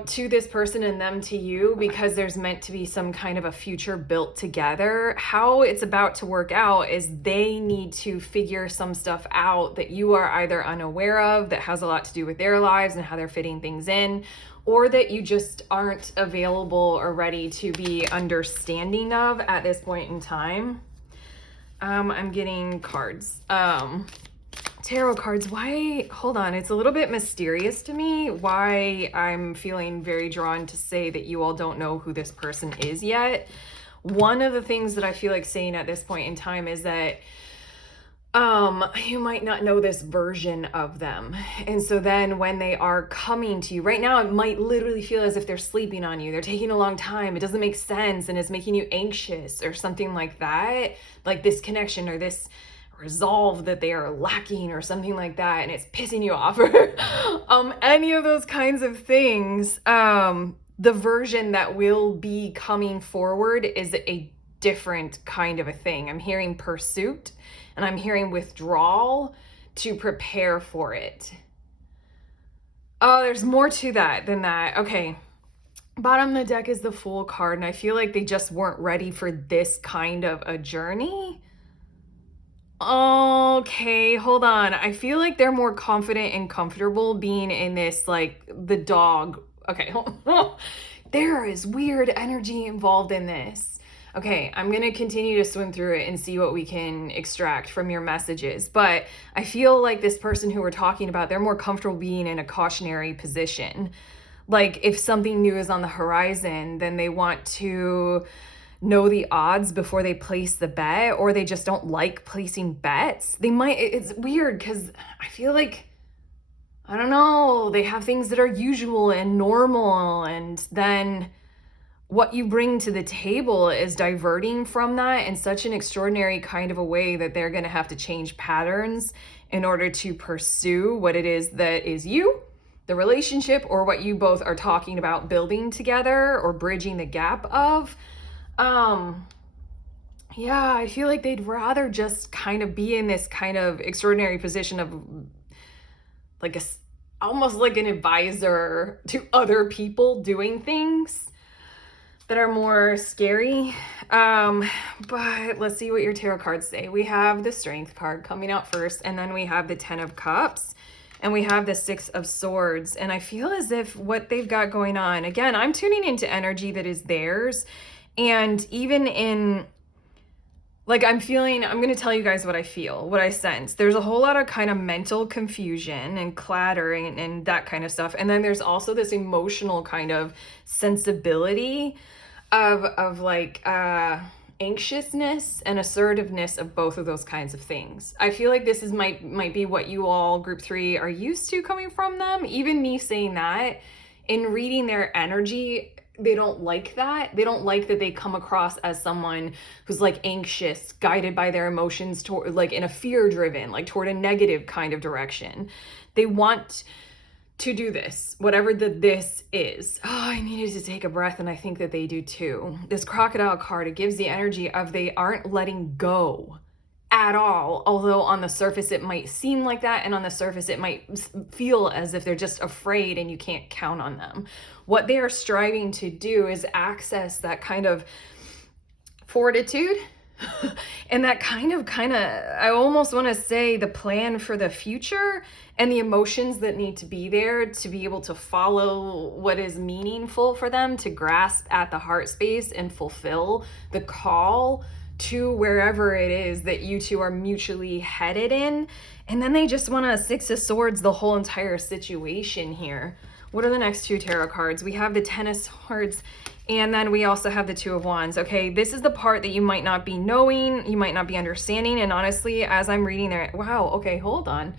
to this person and them to you, because there's meant to be some kind of a future built together. How it's about to work out is they need to figure some stuff out that you are either unaware of, that has a lot to do with their lives and how they're fitting things in, or that you just aren't available or ready to be understanding of at this point in time. I'm getting cards. Tarot cards, why, hold on, it's a little bit mysterious to me why I'm feeling very drawn to say that you all don't know who this person is yet. One of the things that I feel like saying at this point in time is that you might not know this version of them. And so then when they are coming to you right now, it might literally feel as if they're sleeping on you. They're taking a long time. It doesn't make sense. And it's making you anxious or something like that. Like this connection or this resolve that they are lacking or something like that, and it's pissing you off, or any of those kinds of things. The version that will be coming forward is a different kind of a thing. I'm hearing pursuit and I'm hearing withdrawal to prepare for it. Oh, there's more to that than that. Okay. Bottom of the deck is the Fool card, and I feel like they just weren't ready for this kind of a journey. Okay, hold on. I feel like they're more confident and comfortable being in this, like the dog. Okay, there is weird energy involved in this. Okay, I'm going to continue to swim through it and see what we can extract from your messages. But I feel like this person who we're talking about, they're more comfortable being in a cautionary position. Like if something new is on the horizon, then they want to know the odds before they place the bet, or they just don't like placing bets. It's weird because I feel like, I don't know, they have things that are usual and normal, and then what you bring to the table is diverting from that in such an extraordinary kind of a way that they're going to have to change patterns in order to pursue what it is that is you, the relationship, or what you both are talking about building together or bridging the gap of. Yeah, I feel like they'd rather just kind of be in this kind of extraordinary position of like almost like an advisor to other people doing things that are more scary. But let's see what your tarot cards say. We have the Strength card coming out first, and then we have the Ten of Cups, and we have the Six of Swords. And I feel as if what they've got going on, again, I'm tuning into energy that is theirs. And even in, like, I'm going to tell you guys what I feel, what I sense. There's a whole lot of kind of mental confusion and clatter and that kind of stuff. And then there's also this emotional kind of sensibility of like anxiousness and assertiveness of both of those kinds of things. I feel like this is might be what you all, group 3, are used to coming from them. Even me saying that, in reading their energy, they don't like that. They don't like that they come across as someone who's like anxious, guided by their emotions toward, like in a fear driven, like toward a negative kind of direction. They want to do this, whatever this is. Oh, I needed to take a breath, and I think that they do too. This Crocodile card, it gives the energy of they aren't letting go at all, although on the surface it might seem like that, and on the surface it might feel as if they're just afraid and you can't count on them. What they are striving to do is access that kind of fortitude And that kind of, I almost want to say the plan for the future and the emotions that need to be there to be able to follow what is meaningful for them, to grasp at the heart space and fulfill the call to wherever it is that you two are mutually headed in. And then they just want to Six of Swords the whole entire situation here. What are the next two tarot cards? We have the Ten of Swords, and then we also have the Two of Wands. Okay, this is the part that you might not be knowing, you might not be understanding, and honestly, as I'm reading their, wow, okay, hold on.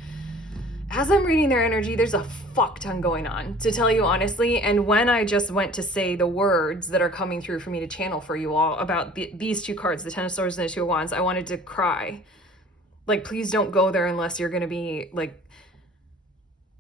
As I'm reading their energy, there's a fuck ton going on, to tell you honestly, and when I just went to say the words that are coming through for me to channel for you all about these two cards, the Ten of Swords and the Two of Wands, I wanted to cry. Like, please don't go there unless you're gonna be, like,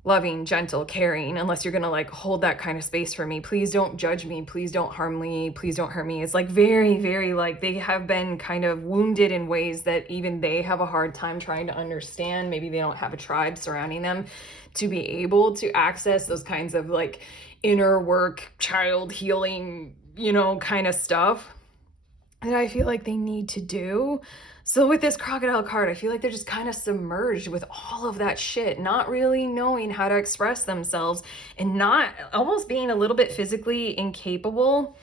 loving, gentle, caring, unless you're gonna like hold that kind of space for me. Please don't judge me. Please don't harm me. Please don't hurt me. It's like very, very like they have been kind of wounded in ways that even they have a hard time trying to understand. Maybe they don't have a tribe surrounding them to be able to access those kinds of like inner work, child healing, you know, kind of stuff that I feel like they need to do. So with this crocodile card, I feel like they're just kind of submerged with all of that shit, not really knowing how to express themselves and not almost being a little bit physically incapable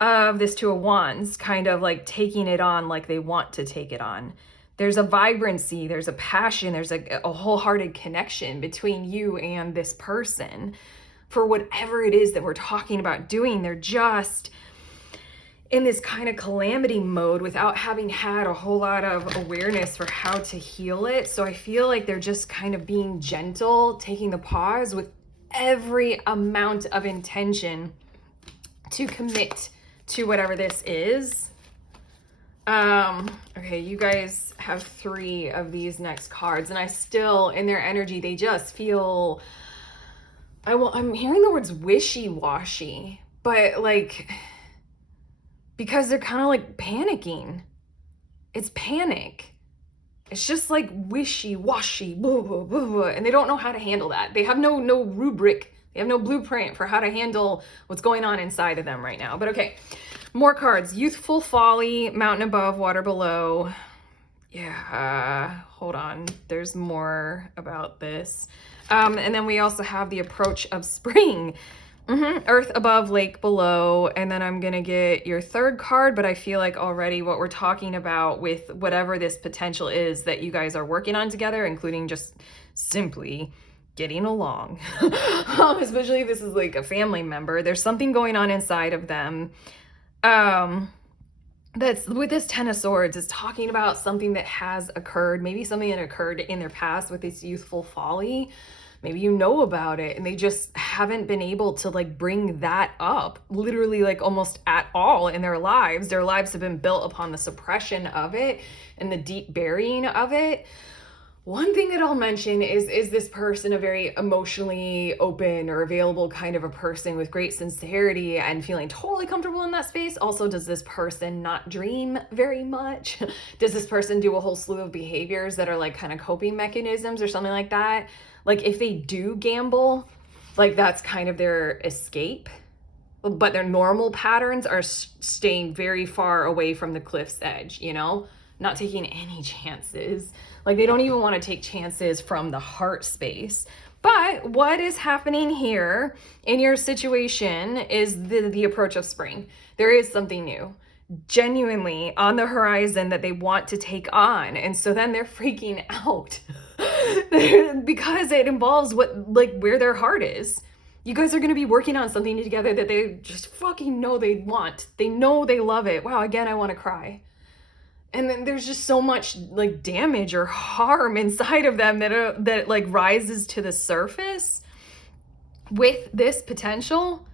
of this Two of Wands, kind of like taking it on like they want to take it on. There's a vibrancy, there's a passion, there's a wholehearted connection between you and this person for whatever it is that we're talking about doing. They're just in this kind of calamity mode without having had a whole lot of awareness for how to heal it. So I feel like they're just kind of being gentle, taking the pause with every amount of intention to commit to whatever this is. Okay, you guys have 3 of these next cards, and I still, in their energy, they just feel, I'm hearing the words wishy-washy, but like, because they're kind of like panicking. It's panic. It's just like wishy-washy, blah, blah, blah, blah, and they don't know how to handle that. They have no rubric. They have no blueprint for how to handle what's going on inside of them right now. But okay, more cards. Youthful folly, mountain above, water below. Yeah, hold on. There's more about this. And then we also have the approach of spring. Earth above, lake below, and then I'm gonna get your third card, but I feel like already what we're talking about with whatever this potential is that you guys are working on together, including just simply getting along, especially if this is like a family member, there's something going on inside of them. That's with this Ten of Swords is talking about something that has occurred, maybe something that occurred in their past with this youthful folly. Maybe you know about it and they just haven't been able to like bring that up literally like almost at all in their lives. Their lives have been built upon the suppression of it and the deep burying of it. One thing that I'll mention is this person a very emotionally open or available kind of a person with great sincerity and feeling totally comfortable in that space? Also, does this person not dream very much? Does this person do a whole slew of behaviors that are like kind of coping mechanisms or something like that? Like if they do gamble, like that's kind of their escape, but their normal patterns are staying very far away from the cliff's edge, you know, not taking any chances. Like they don't even want to take chances from the heart space. But what is happening here in your situation is the approach of spring. There is something new, genuinely on the horizon that they want to take on. And so then they're freaking out because it involves where their heart is. You guys are going to be working on something together that they just fucking know they want. They know they love it. Wow, again, I want to cry. And then there's just so much like damage or harm inside of them that like rises to the surface with this potential.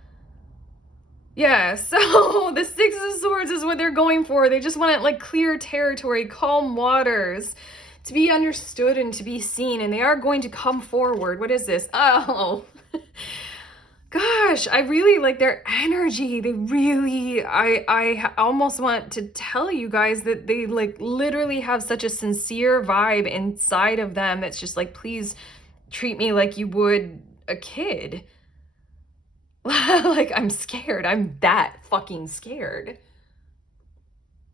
Yeah, so the Six of Swords is what they're going for. They just want like clear territory, calm waters, to be understood and to be seen. And they are going to come forward. What is this? Oh, gosh, I really like their energy. They really, I almost want to tell you guys that they like literally have such a sincere vibe inside of them. That's just like, please treat me like you would a kid. Like I'm scared. I'm that fucking scared.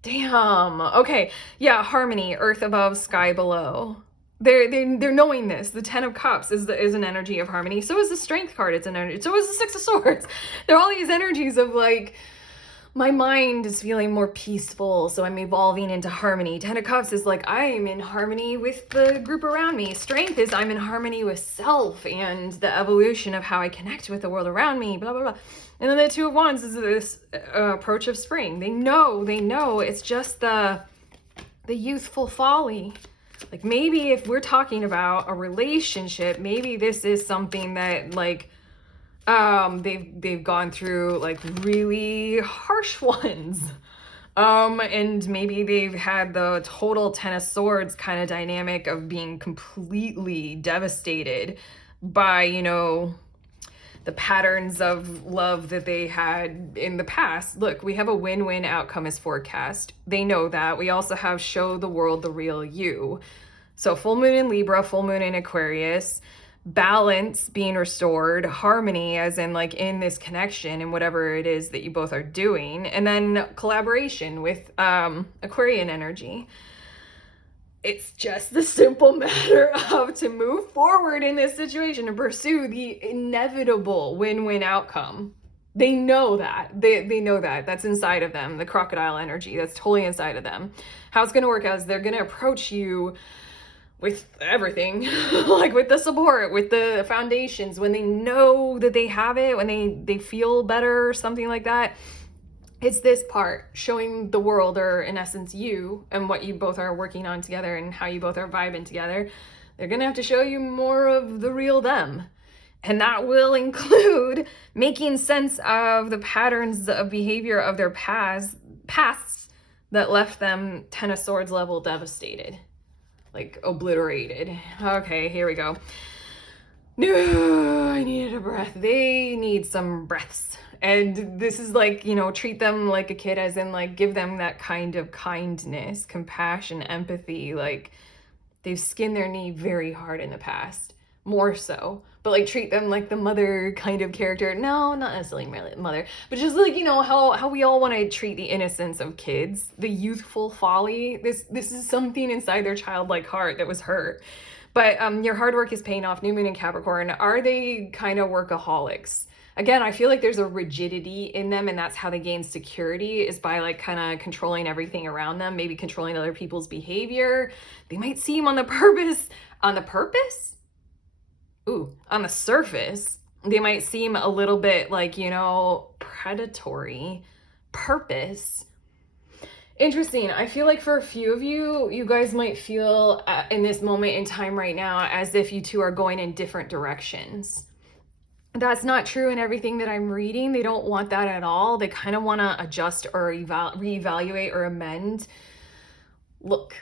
Damn. Okay. Yeah, harmony, earth above, sky below. They're knowing this. The Ten of Cups is an energy of harmony. So is the Strength card. It's an energy. So is the Six of Swords. There are all these energies of like, my mind is feeling more peaceful, so I'm evolving into harmony. Ten of Cups is like, I'm in harmony with the group around me. Strength is I'm in harmony with self and the evolution of how I connect with the world around me, blah, blah, blah. And then the Two of Wands is this approach of spring. They know it's just the youthful folly. Like maybe if we're talking about a relationship, maybe this is something that like, they've gone through like really harsh ones. And maybe they've had the total Ten of Swords kind of dynamic of being completely devastated by, you know, the patterns of love that they had in the past. Look, we have a win-win outcome as forecast. They know that. We also have show the world the real you. So full moon in Libra, full moon in Aquarius, balance being restored, harmony as in like in this connection and whatever it is that you both are doing, and then collaboration with Aquarian energy. It's just the simple matter of to move forward in this situation and pursue the inevitable win-win outcome. They know that. They know that. That's inside of them. The crocodile energy, that's totally inside of them. How it's going to work out is they're going to approach you with everything, like with the support, with the foundations, when they know that they have it, when they feel better or something like that. It's this part, showing the world, or in essence you, and what you both are working on together and how you both are vibing together. They're gonna have to show you more of the real them. And that will include making sense of the patterns of behavior of their pasts that left them Ten of Swords level devastated. Like obliterated. Okay, here we go. No, I needed a breath. They need some breaths. And this is like, you know, treat them like a kid, as in like give them that kind of kindness, compassion, empathy. Like they've skinned their knee very hard in the past, more so. But like treat them like the mother kind of character. No, not necessarily mother, but just like, you know, how we all want to treat the innocence of kids, the youthful folly. This is something inside their childlike heart that was hurt. But your hard work is paying off. New moon in Capricorn. Are they kind of workaholics? Again, I feel like there's a rigidity in them, and that's how they gain security, is by like kind of controlling everything around them, maybe controlling other people's behavior. They might seem on the surface, they might seem a little bit like, you know, predatory. Purpose. Interesting. I feel like for a few of you, you guys might feel in this moment in time right now as if you two are going in different directions. That's not true in everything that I'm reading. They don't want that at all. They kind of want to adjust or reevaluate or amend. Look,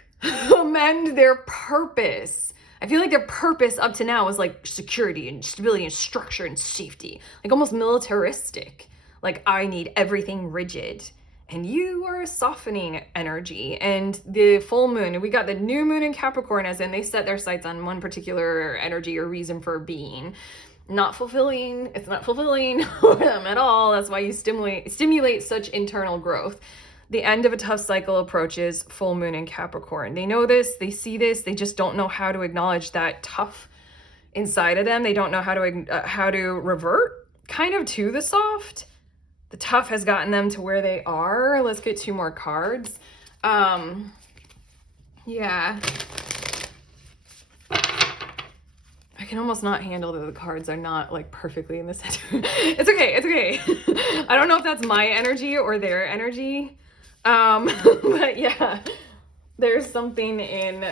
amend their purpose. I feel like their purpose up to now was like security and stability and structure and safety, like almost militaristic. Like I need everything rigid. And you are a softening energy. And the full moon, and we got the new moon in Capricorn, as in they set their sights on one particular energy or reason for being. Not fulfilling. It's not fulfilling for them at all. That's why you stimulate such internal growth. The end of a tough cycle approaches, full moon in Capricorn. They know this, they see this, they just don't know how to acknowledge that tough inside of them. They don't know how to revert kind of to the soft. The tough has gotten them to where they are. Let's get two more cards. Yeah. I can almost not handle that the cards are not like perfectly in the center. It's okay. It's okay. I don't know if that's my energy or their energy. But yeah, there's something in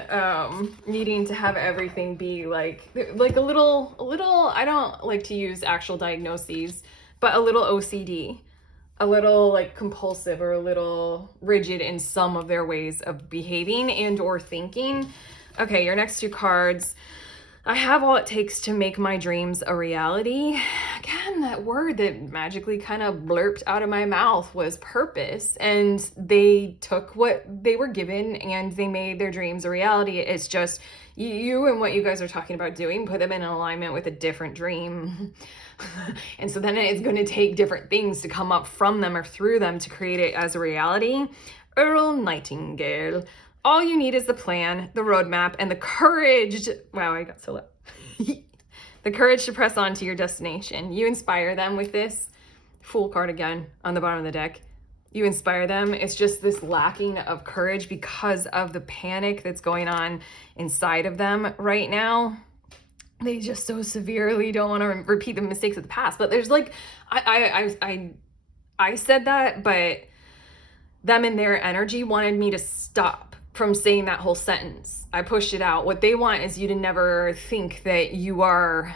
needing to have everything be like a little, I don't like to use actual diagnoses, but a little OCD, a little like compulsive or a little rigid in some of their ways of behaving and or thinking. Okay, your next two cards. I have all it takes to make my dreams a reality. Again, that word that magically kind of blurped out of my mouth was purpose. And they took what they were given and they made their dreams a reality. It's just you and what you guys are talking about doing, put them in alignment with a different dream. And so then it's going to take different things to come up from them or through them to create it as a reality. Earl Nightingale. All you need is the plan, the roadmap, and the courage. Wow, I got so loud. The courage to press on to your destination. You inspire them with this. Fool card again on the bottom of the deck. You inspire them. It's just this lacking of courage because of the panic that's going on inside of them right now. They just so severely don't want to repeat the mistakes of the past. But there's like, I said that, but them and their energy wanted me to stop from saying that whole sentence. I pushed it out. What they want is you to never think that you are,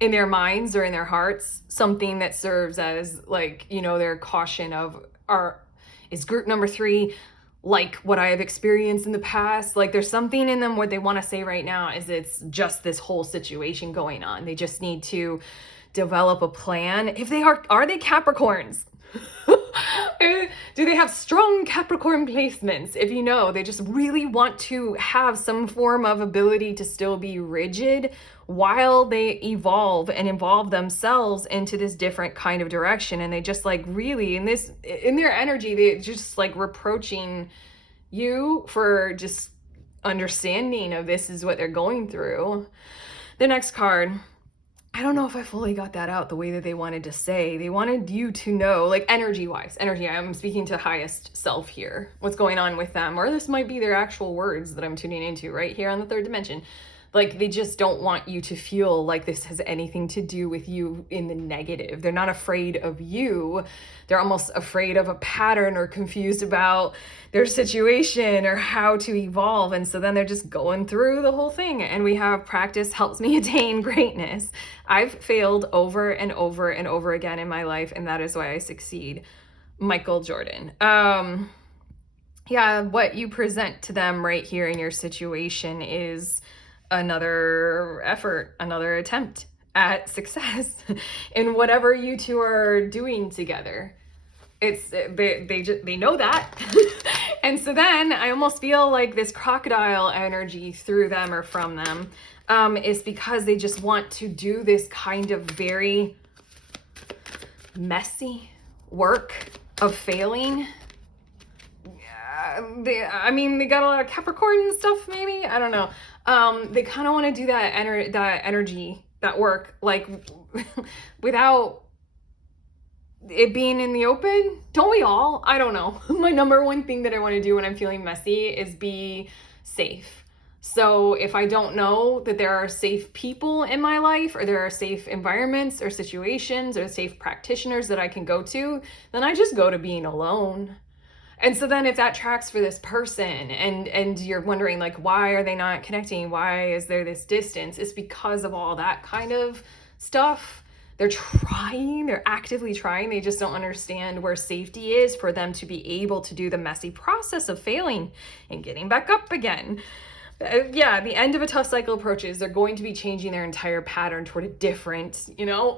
in their minds or in their hearts, something that serves as like, you know, their caution of, is group number 3 like what I have experienced in the past? Like there's something in them, what they want to say right now is it's just this whole situation going on. They just need to develop a plan. If they are they Capricorns? Do they have strong Capricorn placements? If you know, they just really want to have some form of ability to still be rigid while they evolve and involve themselves into this different kind of direction. And they just like really in their energy, they just like reproaching you for just understanding of this is what they're going through. The next card, I don't know if I fully got that out the way that they wanted to say. They wanted you to know, like energy-wise, I'm speaking to highest self here, what's going on with them, or this might be their actual words that I'm tuning into right here on the 3rd dimension. Like they just don't want you to feel like this has anything to do with you in the negative. They're not afraid of you. They're almost afraid of a pattern or confused about their situation or how to evolve. And so then they're just going through the whole thing. And we have practice helps me attain greatness. I've failed over and over and over again in my life, and that is why I succeed. Michael Jordan. Yeah, what you present to them right here in your situation is another effort, another attempt at success in whatever you two are doing together. It's they know that. And so then I almost feel like this crocodile energy through them or from them is because they just want to do this kind of very messy work of failing. They got a lot of Capricorn stuff, maybe. I don't know. They kind of want to do that energy, that work, like without it being in the open. Don't we all? I don't know. My number one thing that I want to do when I'm feeling messy is be safe. So if I don't know that there are safe people in my life, or there are safe environments or situations or safe practitioners that I can go to, then I just go to being alone. And so then if that tracks for this person and you're wondering like, why are they not connecting? Why is there this distance? It's because of all that kind of stuff. They're trying, they're actively trying. They just don't understand where safety is for them to be able to do the messy process of failing and getting back up again. Yeah, the end of a tough cycle approaches. They're going to be changing their entire pattern toward a different,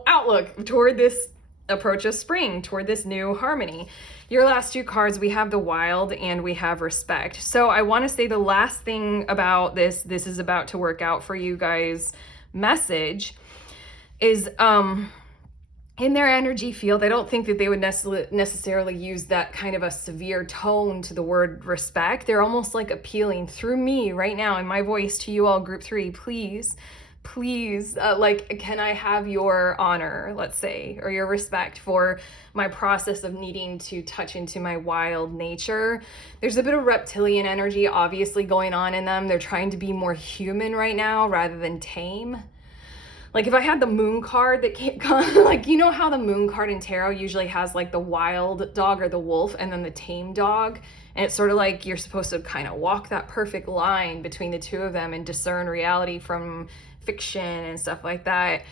outlook toward this approach of spring, toward this new harmony. Your last 2 cards, we have the wild and we have respect. So I want to say the last thing about this is about to work out for you guys message is in their energy field, I don't think that they would necessarily use that kind of a severe tone to the word respect. They're almost like appealing through me right now in my voice to you all, group 3, please, can I have your honor, let's say, or your respect for my process of needing to touch into my wild nature. There's a bit of reptilian energy obviously going on in them. They're trying to be more human right now rather than tame. Like if I had the moon card that came, like, you know how the moon card in tarot usually has like the wild dog or the wolf and then the tame dog? And it's sort of like you're supposed to kind of walk that perfect line between the two of them and discern reality from fiction and stuff like that.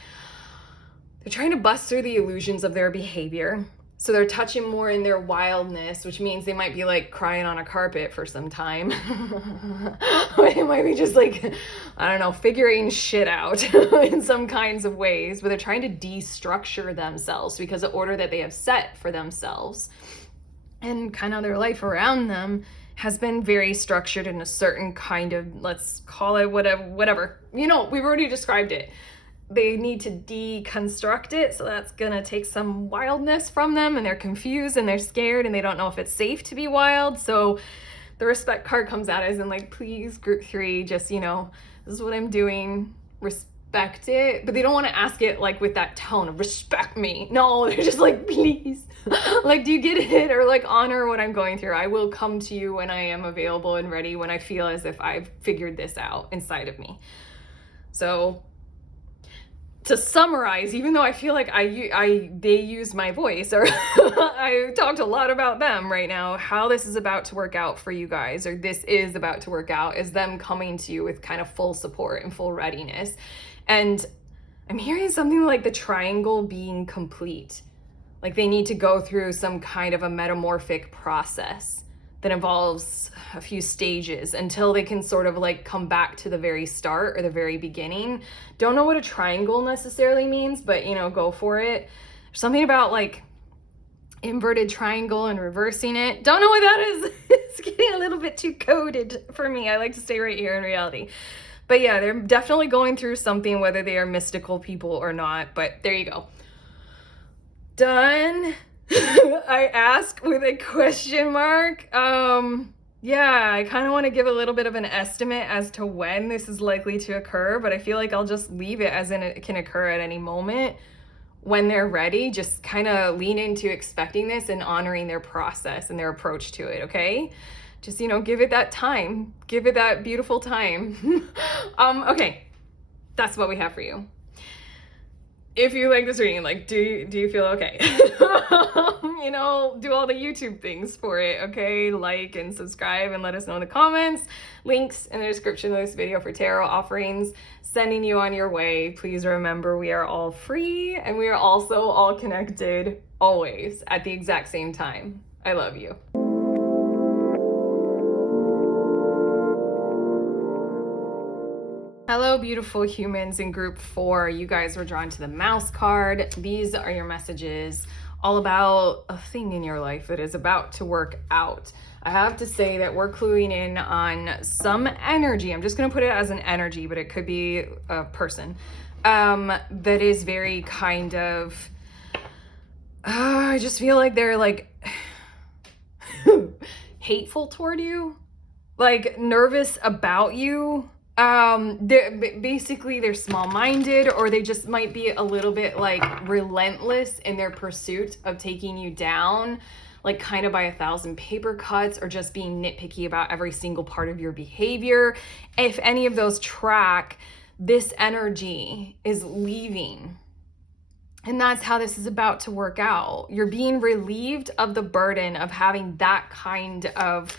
They're trying to bust through the illusions of their behavior. So they're touching more in their wildness, which means they might be like crying on a carpet for some time. It might be just like, I don't know, figuring shit out in some kinds of ways, but they're trying to destructure themselves because the order that they have set for themselves and kind of their life around them has been very structured in a certain kind of, let's call it whatever. We've already described it. they need to deconstruct it. So that's gonna take some wildness from them, and they're confused and they're scared and they don't know if it's safe to be wild. So the respect card comes out as in like, please, group 3, just, you know, this is what I'm doing, respect it. But they don't want to ask it like with that tone of respect me. No, they're just like, please, like, do you get it? Or like, honor what I'm going through. I will come to you when I am available and ready, when I feel as if I've figured this out inside of me. So to summarize, even though I feel like they use my voice, or I talked a lot about them right now, how this is about to work out for you guys, or this is about to work out, is them coming to you with kind of full support and full readiness. And I'm hearing something like the triangle being complete. Like they need to go through some kind of a metamorphic process that involves a few stages until they can sort of like come back to the very start or the very beginning. Don't know what a triangle necessarily means, but you know, go for it. There's something about like inverted triangle and reversing it. Don't know what that is. It's getting a little bit too coded for me. I like to stay right here in reality. But yeah, they're definitely going through something, whether they are mystical people or not. But there you go. Done. I ask with a question mark. Yeah, I kind of want to give a little bit of an estimate as to when this is likely to occur, but I feel like I'll just leave it as in it can occur at any moment when they're ready. Just kind of lean into expecting this and honoring their process and their approach to it, okay? Just, you know, give it that time. Give it that beautiful time. Okay, that's what we have for you. If you like this reading, like, do you feel okay? You know, do all the YouTube things for it, okay? Like and subscribe and let us know in the comments. Links in the description of this video for tarot offerings. Sending you on your way. Please remember, we are all free and we are also all connected always at the exact same time. I love you. Hello, beautiful humans in group 4. You guys were drawn to the mouse card. These are your messages all about a thing in your life that is about to work out. I have to say that we're cluing in on some energy. I'm just going to put it as an energy, but it could be a person that is very kind of, I just feel like they're like hateful toward you, like nervous about you. They're small-minded, or they just might be a little bit like relentless in their pursuit of taking you down, like kind of by 1,000 paper cuts, or just being nitpicky about every single part of your behavior. If any of those track, this energy is leaving. And that's how this is about to work out. You're being relieved of the burden of having that kind of,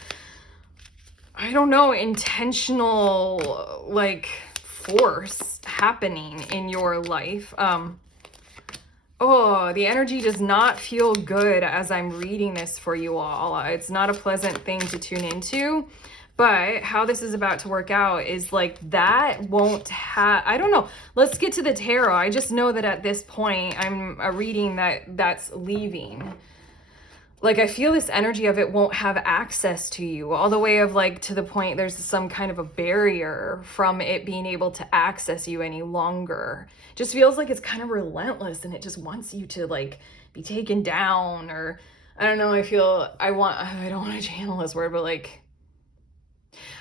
I don't know, intentional like force happening in your life. Oh, the energy does not feel good as I'm reading this for you all. It's not a pleasant thing to tune into, but how this is about to work out is like that won't have, I don't know. Let's get to the tarot. I just know that at this point I'm reading that's leaving. Like, I feel this energy of it won't have access to you all the way of like to the point there's some kind of a barrier from it being able to access you any longer. Just feels like it's kind of relentless and it just wants you to like be taken down, or I don't know. I don't want to channel this word, but like,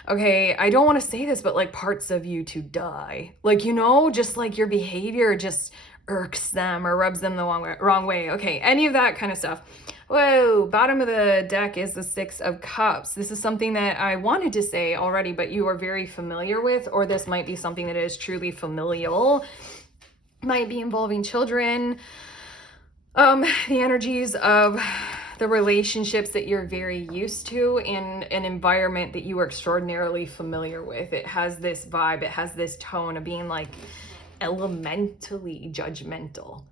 okay, I don't want to say this, but like parts of you to die. Like, you know, just like your behavior just irks them or rubs them the wrong way. Okay, any of that kind of stuff. Whoa, bottom of the deck is the 6 of Cups. This is something that I wanted to say already, but you are very familiar with, or this might be something that is truly familial. Might be involving children. The energies of the relationships that you're very used to in an environment that you are extraordinarily familiar with. It has this vibe, it has this tone of being like elementally judgmental.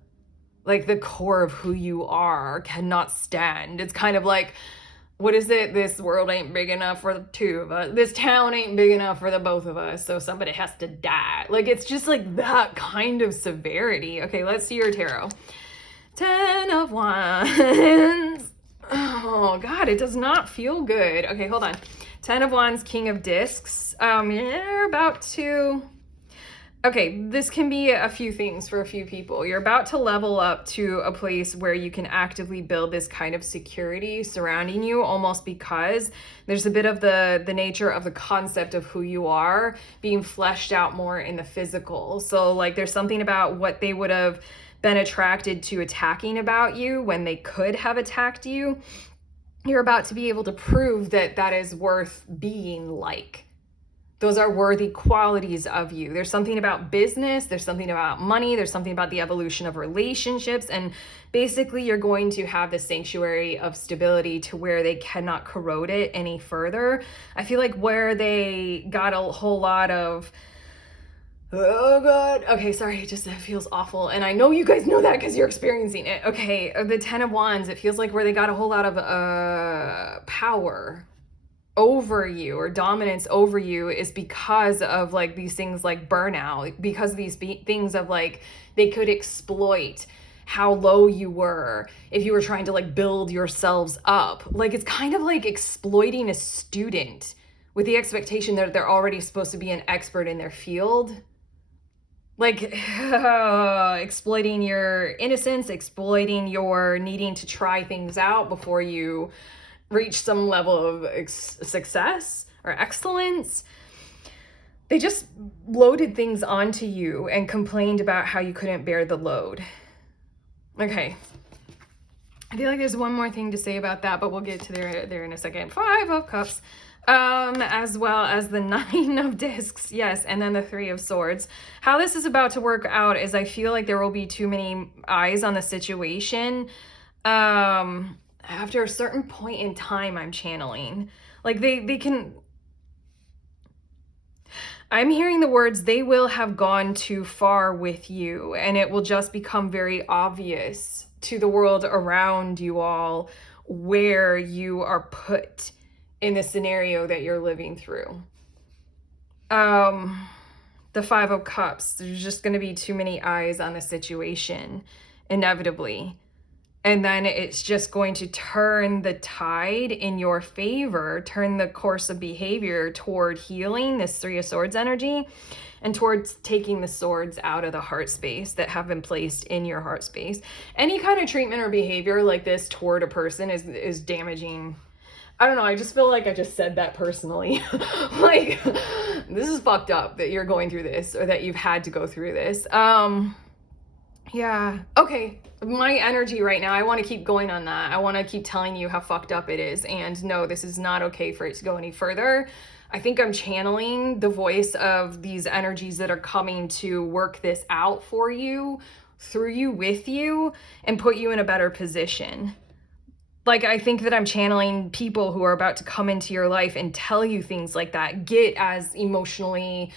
Like the core of who you are cannot stand. It's kind of like, what is it? This world ain't big enough for the two of us. This town ain't big enough for the both of us. So somebody has to die. Like, it's just like that kind of severity. Okay, let's see your tarot. 10 of Wands. Oh God, it does not feel good. Okay, hold on. 10 of Wands, King of Discs. You're about to Okay, this can be a few things for a few people. You're about to level up to a place where you can actively build this kind of security surrounding you, almost because there's a bit of the nature of the concept of who you are being fleshed out more in the physical. So like there's something about what they would have been attracted to attacking about you when they could have attacked you. You're about to be able to prove that that is worth being like. Those are worthy qualities of you. There's something about business, there's something about money, there's something about the evolution of relationships, and basically you're going to have the sanctuary of stability to where they cannot corrode it any further. I feel like where they got a whole lot of, oh God, okay, sorry, it just feels awful, and I know you guys know that because you're experiencing it. Okay, the 10 of Wands, it feels like where they got a whole lot of power over you or dominance over you is because of like these things like burnout, because of these things of like they could exploit how low you were if you were trying to like build yourselves up. Like it's kind of like exploiting a student with the expectation that they're already supposed to be an expert in their field. Like exploiting your innocence, exploiting your needing to try things out before you reach some level of success or excellence. They just loaded things onto you and complained about how you couldn't bear the load. Okay. I feel like there's one more thing to say about that, but we'll get to there in a second. 5 of Cups, as well as the 9 of Discs, yes, and then the 3 of Swords. How this is about to work out is I feel like there will be too many eyes on the situation. After a certain point in time, I'm channeling. Like they can... I'm hearing the words, they will have gone too far with you, and it will just become very obvious to the world around you all where you are put in the scenario that you're living through. The 5 of Cups, there's just going to be too many eyes on the situation, inevitably. And then it's just going to turn the tide in your favor, turn the course of behavior toward healing, this 3 of Swords energy, and towards taking the swords out of the heart space that have been placed in your heart space. Any kind of treatment or behavior like this toward a person is damaging. I don't know, I just feel like I just said that personally. Like, this is fucked up that you're going through this or that you've had to go through this. Yeah, okay. My energy right now, I want to keep going on that. I want to keep telling you how fucked up it is. And no, this is not okay for it to go any further. I think I'm channeling the voice of these energies that are coming to work this out for you, through you, with you, and put you in a better position. Like, I think that I'm channeling people who are about to come into your life and tell you things like that. Get as emotionally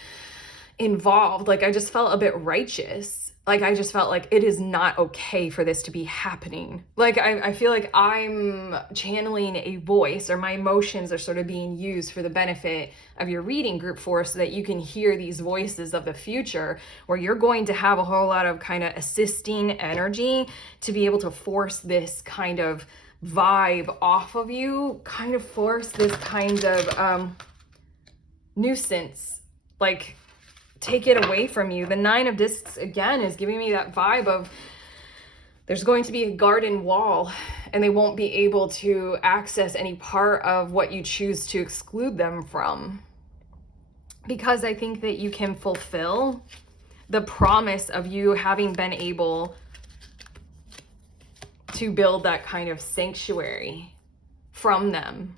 involved. Like, I just felt a bit righteous. Like, I just felt like it is not okay for this to be happening. Like, I feel like I'm channeling a voice, or my emotions are sort of being used for the benefit of your reading group 4 so that you can hear these voices of the future where you're going to have a whole lot of kind of assisting energy to be able to force this kind of vibe off of you, kind of force this kind of nuisance, like, take it away from you. The 9 of Discs again is giving me that vibe of there's going to be a garden wall and they won't be able to access any part of what you choose to exclude them from, because I think that you can fulfill the promise of you having been able to build that kind of sanctuary from them.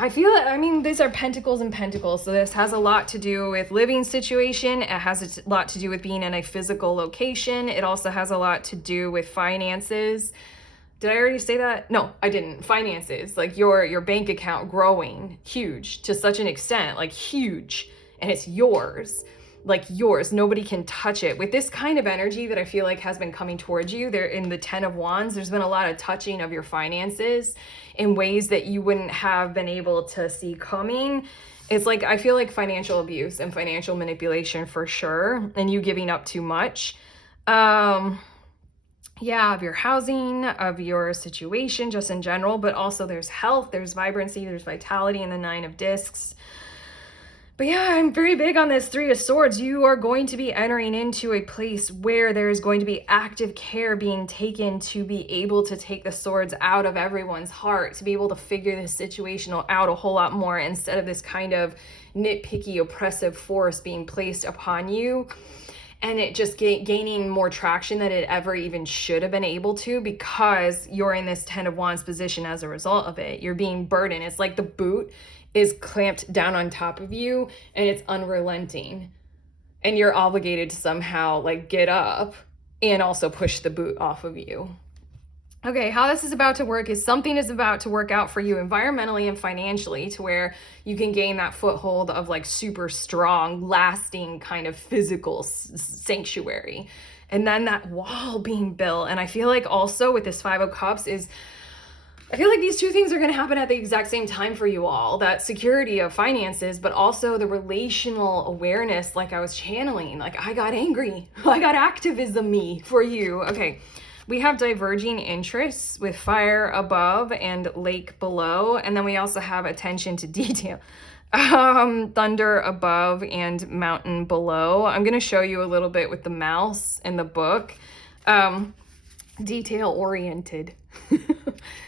I feel, I mean, these are pentacles and pentacles, so this has a lot to do with living situation. It has a lot to do with being in a physical location. It also has a lot to do with finances. Did I already say that? No, I didn't. Finances, like your bank account growing huge to such an extent, like huge, and it's yours. Like yours, nobody can touch it. With this kind of energy that I feel like has been coming towards you, there in the 10 of Wands, there's been a lot of touching of your finances in ways that you wouldn't have been able to see coming. It's like, I feel like financial abuse and financial manipulation for sure, and you giving up too much. Yeah, of your housing, of your situation, just in general, but also there's health, there's vibrancy, there's vitality in the 9 of Discs. But yeah, I'm very big on this Three of Swords. You are going to be entering into a place where there's going to be active care being taken to be able to take the swords out of everyone's heart, to be able to figure this situation out a whole lot more instead of this kind of nitpicky, oppressive force being placed upon you. And it just gaining more traction than it ever even should have been able to, because you're in this Ten of Wands position as a result of it. You're being burdened. It's like the boot is clamped down on top of you and it's unrelenting. And you're obligated to somehow like get up and also push the boot off of you. Okay, how this is about to work is something is about to work out for you environmentally and financially to where you can gain that foothold of like super strong, lasting kind of physical sanctuary. And then that wall being built. And I feel like also with this Five of Cups is, I feel like these two things are going to happen at the exact same time for you all. That security of finances, but also the relational awareness, like I was channeling. Like I got angry. I got activism me for you. Okay. We have diverging interests with fire above and lake below. And then we also have attention to detail. Thunder above and mountain below. I'm going to show you a little bit with the mouse in the book. Detail oriented.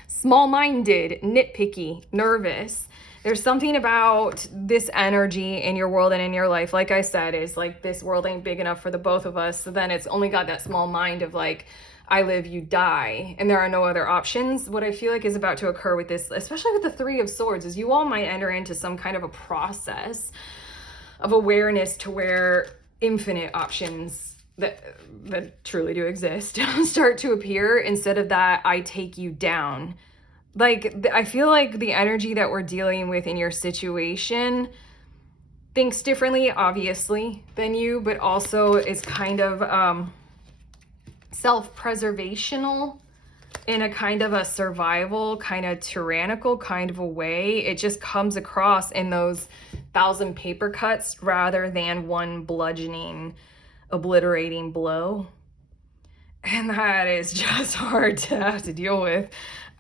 Small-minded, nitpicky, nervous. There's something about this energy in your world and in your life, like I said, is like this world ain't big enough for the both of us. So then it's only got that small mind of like, I live, you die, and there are no other options. What I feel like is about to occur with this, especially with the Three of Swords, is you all might enter into some kind of a process of awareness to where infinite options that truly do exist start to appear instead of that I take you down. Like, I feel like the energy that we're dealing with in your situation thinks differently, obviously, than you, but also is kind of self-preservational in a kind of a survival, kind of tyrannical kind of a way. It just comes across in those 1,000 paper cuts rather than one bludgeoning, obliterating blow. And that is just hard to have to deal with.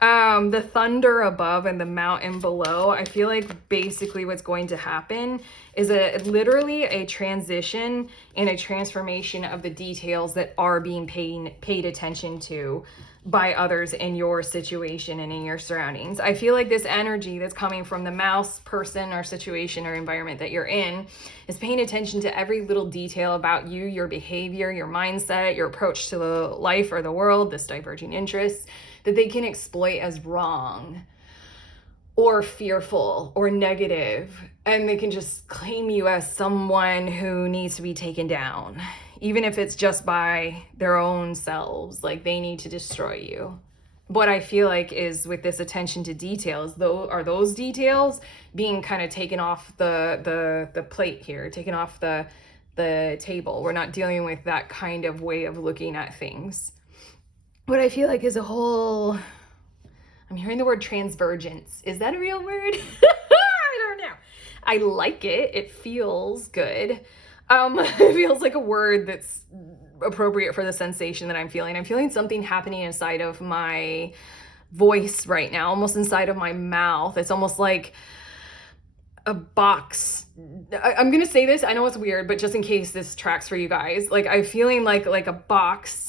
The thunder above and the mountain below, I feel like basically what's going to happen is literally a transition and a transformation of the details that are being paid attention to by others in your situation and in your surroundings. I feel like this energy that's coming from the mouse person or situation or environment that you're in is paying attention to every little detail about you, your behavior, your mindset, your approach to the life or the world, this diverging interest, that they can exploit as wrong or fearful or negative, and they can just claim you as someone who needs to be taken down, even if it's just by their own selves, like they need to destroy you. What I feel like is with this attention to details, though, are those details being kind of taken off the plate here, taken off the table. We're not dealing with that kind of way of looking at things. What I feel like is a whole, I'm hearing the word transvergence. Is that a real word? I don't know. I like it. It feels good. It feels like a word that's appropriate for the sensation that I'm feeling. I'm feeling something happening inside of my voice right now, almost inside of my mouth. It's almost like a box. I'm gonna say this, I know it's weird, but just in case this tracks for you guys, like I'm feeling like a box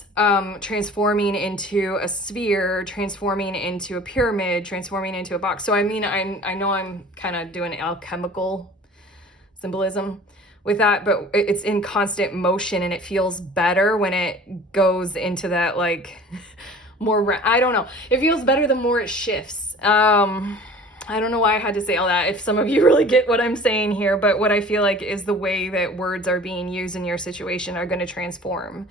transforming into a sphere, transforming into a pyramid, transforming into a box. So I mean, I know I'm kind of doing alchemical symbolism with that, but it's in constant motion and it feels better when it goes into that like more, I don't know. It feels better the more it shifts. I don't know why I had to say all that, if some of you really get what I'm saying here, but what I feel like is the way that words are being used in your situation are going to transform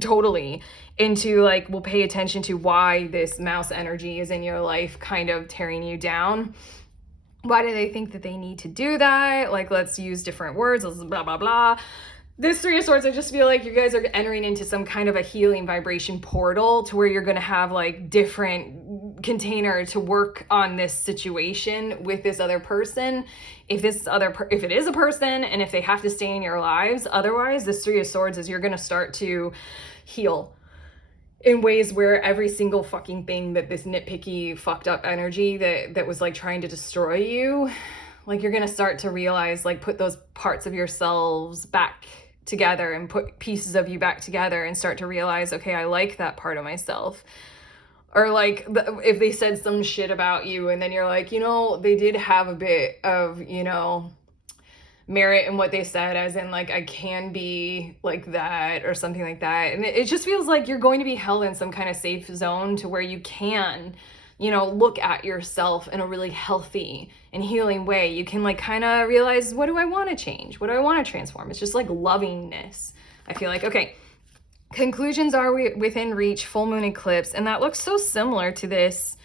totally into like, we'll pay attention to why this mouse energy is in your life kind of tearing you down. Why do they think that they need to do that? Like, let's use different words, let's blah, blah, blah. This Three of Swords, I just feel like you guys are entering into some kind of a healing vibration portal to where you're going to have like different container to work on this situation with this other person. If it is a person and if they have to stay in your lives, otherwise this Three of Swords is you're going to start to heal in ways where every single fucking thing that this nitpicky fucked up energy that was like trying to destroy you like you're going to start to realize, like, put those parts of yourselves back together and put pieces of you back together and start to realize, okay, I like that part of myself. Or like if they said some shit about you and then you're like, you know, they did have a bit of, you know, merit in what they said, as in like, I can be like that or something like that. And it just feels like you're going to be held in some kind of safe zone to where you can, you know, look at yourself in a really healthy and healing way. You can like kind of realize, what do I want to change? What do I want to transform? It's just like lovingness. I feel like, okay, conclusions are within reach, full moon eclipse. And that looks so similar to this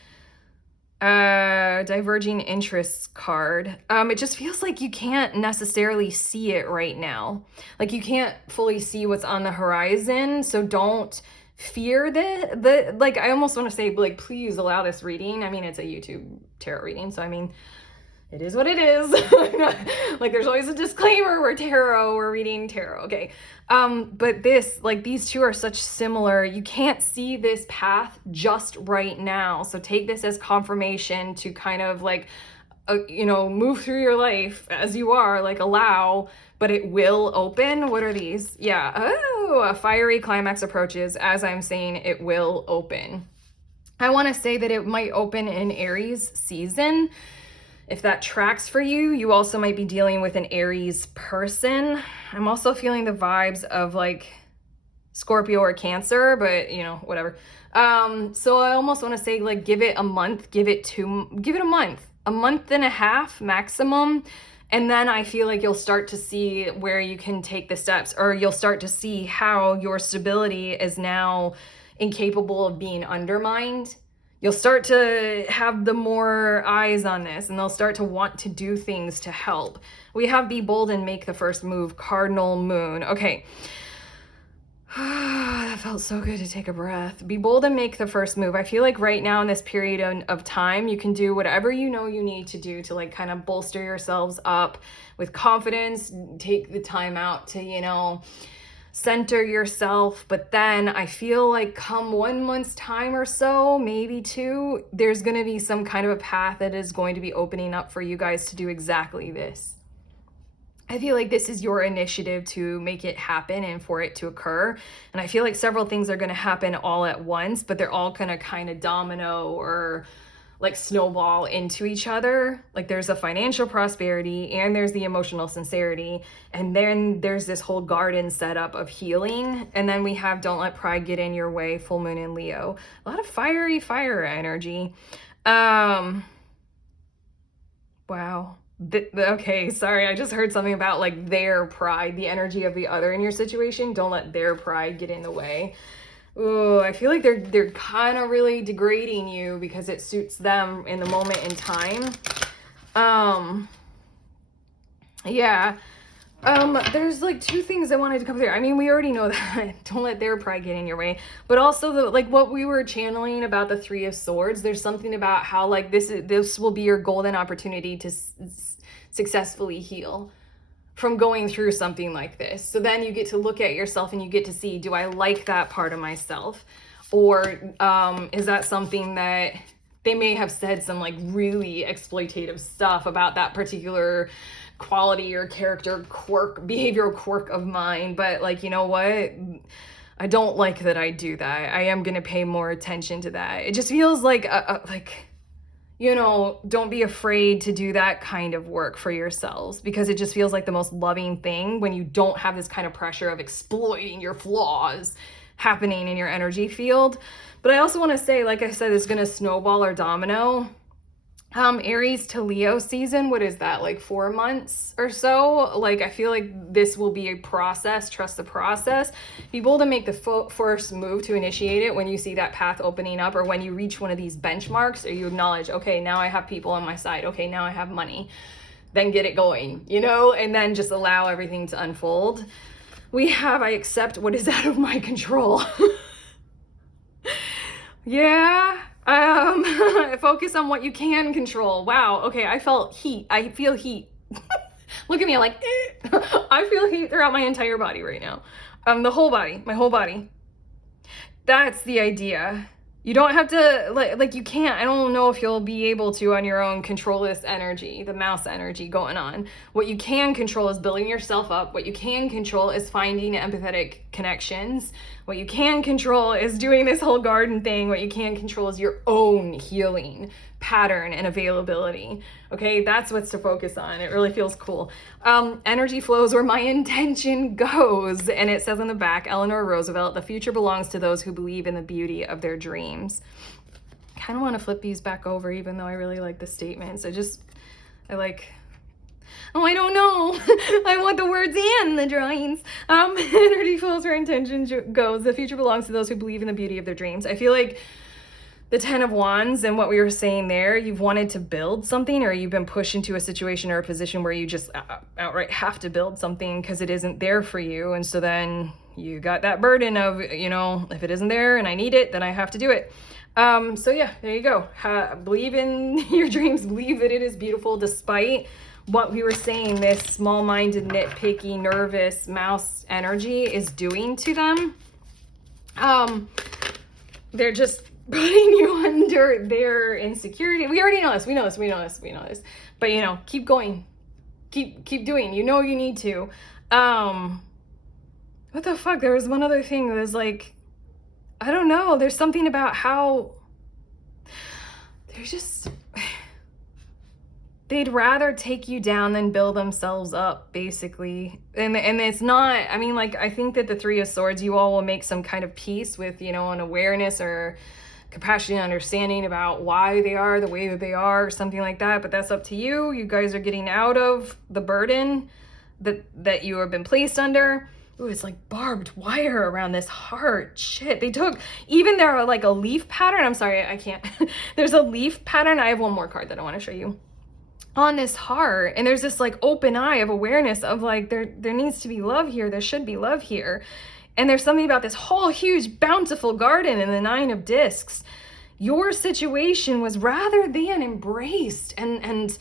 diverging interests card. It just feels like you can't necessarily see it right now. Like you can't fully see what's on the horizon. So don't fear the like, I almost want to say, like, please allow this reading. I mean, it's a YouTube tarot reading, so I mean, it is what it is. Like there's always a disclaimer, we're reading tarot, okay? But this, like, these two are such similar. You can't see this path just right now. So take this as confirmation to kind of like, you know, move through your life as you are, like allow, but it will open. What are these? Yeah, oh, a fiery climax approaches. As I'm saying, it will open. I want to say that it might open in Aries season. If that tracks for you, you also might be dealing with an Aries person. I'm also feeling the vibes of like Scorpio or Cancer, but you know, whatever. So I almost want to say, like, give it a month, give it a month and a half maximum. And then I feel like you'll start to see where you can take the steps, or you'll start to see how your stability is now incapable of being undermined. You'll start to have the more eyes on this, and they'll start to want to do things to help. We have be bold and make the first move, cardinal moon. Okay. That felt so good to take a breath. Be bold and make the first move. I feel like right now in this period of time, you can do whatever you know you need to do to like kind of bolster yourselves up with confidence. Take the time out to, you know, center yourself. But then I feel like come 1 month's time or so, maybe 2, there's going to be some kind of a path that is going to be opening up for you guys to do exactly this. I feel like this is your initiative to make it happen and for it to occur. And I feel like several things are going to happen all at once, but they're all going to kind of domino or like snowball into each other. Like there's a financial prosperity and there's the emotional sincerity. And then there's this whole garden setup of healing. And then we have don't let pride get in your way, full moon in Leo. A lot of fiery fire energy. Wow. Okay, sorry, I just heard something about like their pride, the energy of the other in your situation. Don't let their pride get in the way. Ooh, I feel like they're kind of really degrading you because it suits them in the moment in time. Yeah. There's like 2 things I wanted to come through. I mean, we already know that. Don't let their pride get in your way. But also the like what we were channeling about the 3 of Swords. There's something about how like this will be your golden opportunity to successfully heal from going through something like this. So then you get to look at yourself and you get to see, do I like that part of myself? Or is that something that they may have said some like really exploitative stuff about that particular quality or character quirk, behavioral quirk of mine, but like, you know what? I don't like that I do that. I am going to pay more attention to that. It just feels like, you know, don't be afraid to do that kind of work for yourselves, because it just feels like the most loving thing when you don't have this kind of pressure of exploiting your flaws happening in your energy field. But I also want to say, like I said, it's going to snowball or domino. Aries to Leo season, what is that, like 4 months or so? Like, I feel like this will be a process. Trust the process. Be bold to make the first move to initiate it when you see that path opening up, or when you reach one of these benchmarks, or you acknowledge, okay, now I have people on my side. Okay, now I have money. Then get it going, you know, and then just allow everything to unfold. We have, I accept what is out of my control. Yeah. Focus on what you can control. Wow. Okay. I felt heat. I feel heat. Look at me. I'm like, I feel heat throughout my entire body right now. The whole body, my whole body. That's the idea. You don't have to, like you can't, I don't know if you'll be able to on your own control this energy, the mouse energy going on. What you can control is building yourself up. What you can control is finding empathetic connections. What you can control is doing this whole garden thing. What you can control is your own healing pattern and availability. Okay, that's what's to focus on. It really feels cool. Energy flows where my intention goes. And it says on the back, Eleanor Roosevelt, the future belongs to those who believe in the beauty of their dreams. I kind of want to flip these back over, even though I really like the statements. I don't know. I want the words and the drawings. Energy flows where intention goes. The future belongs to those who believe in the beauty of their dreams. I feel like the 10 of Wands and what we were saying there, you've wanted to build something, or you've been pushed into a situation or a position where you just outright have to build something because it isn't there for you. And so then you got that burden of, if it isn't there and I need it, then I have to do it. So yeah, there you go. Believe in your dreams, believe that it is beautiful despite what we were saying this small-minded, nitpicky, nervous mouse energy is doing to them. They're just putting you under their insecurity. We already know this. We know this. But keep going. Keep doing. You need to. What the fuck? There was one other thing that was like, I don't know. There's something about how they'd rather take you down than build themselves up, basically. And it's not, I think that the Three of Swords, you all will make some kind of peace with, an awareness or compassion and understanding about why they are the way that they are, or something like that. But that's up to you. You guys are getting out of the burden that you have been placed under. Ooh, it's like barbed wire around this heart. Shit, they took, even there are like a leaf pattern. I'm sorry, I can't. There's a leaf pattern. I have one more card that I want to show you on this heart. And there's this like open eye of awareness of like, there needs to be love here. There should be love here. And there's something about this whole huge bountiful garden in the Nine of Discs. Your situation was rather than embraced and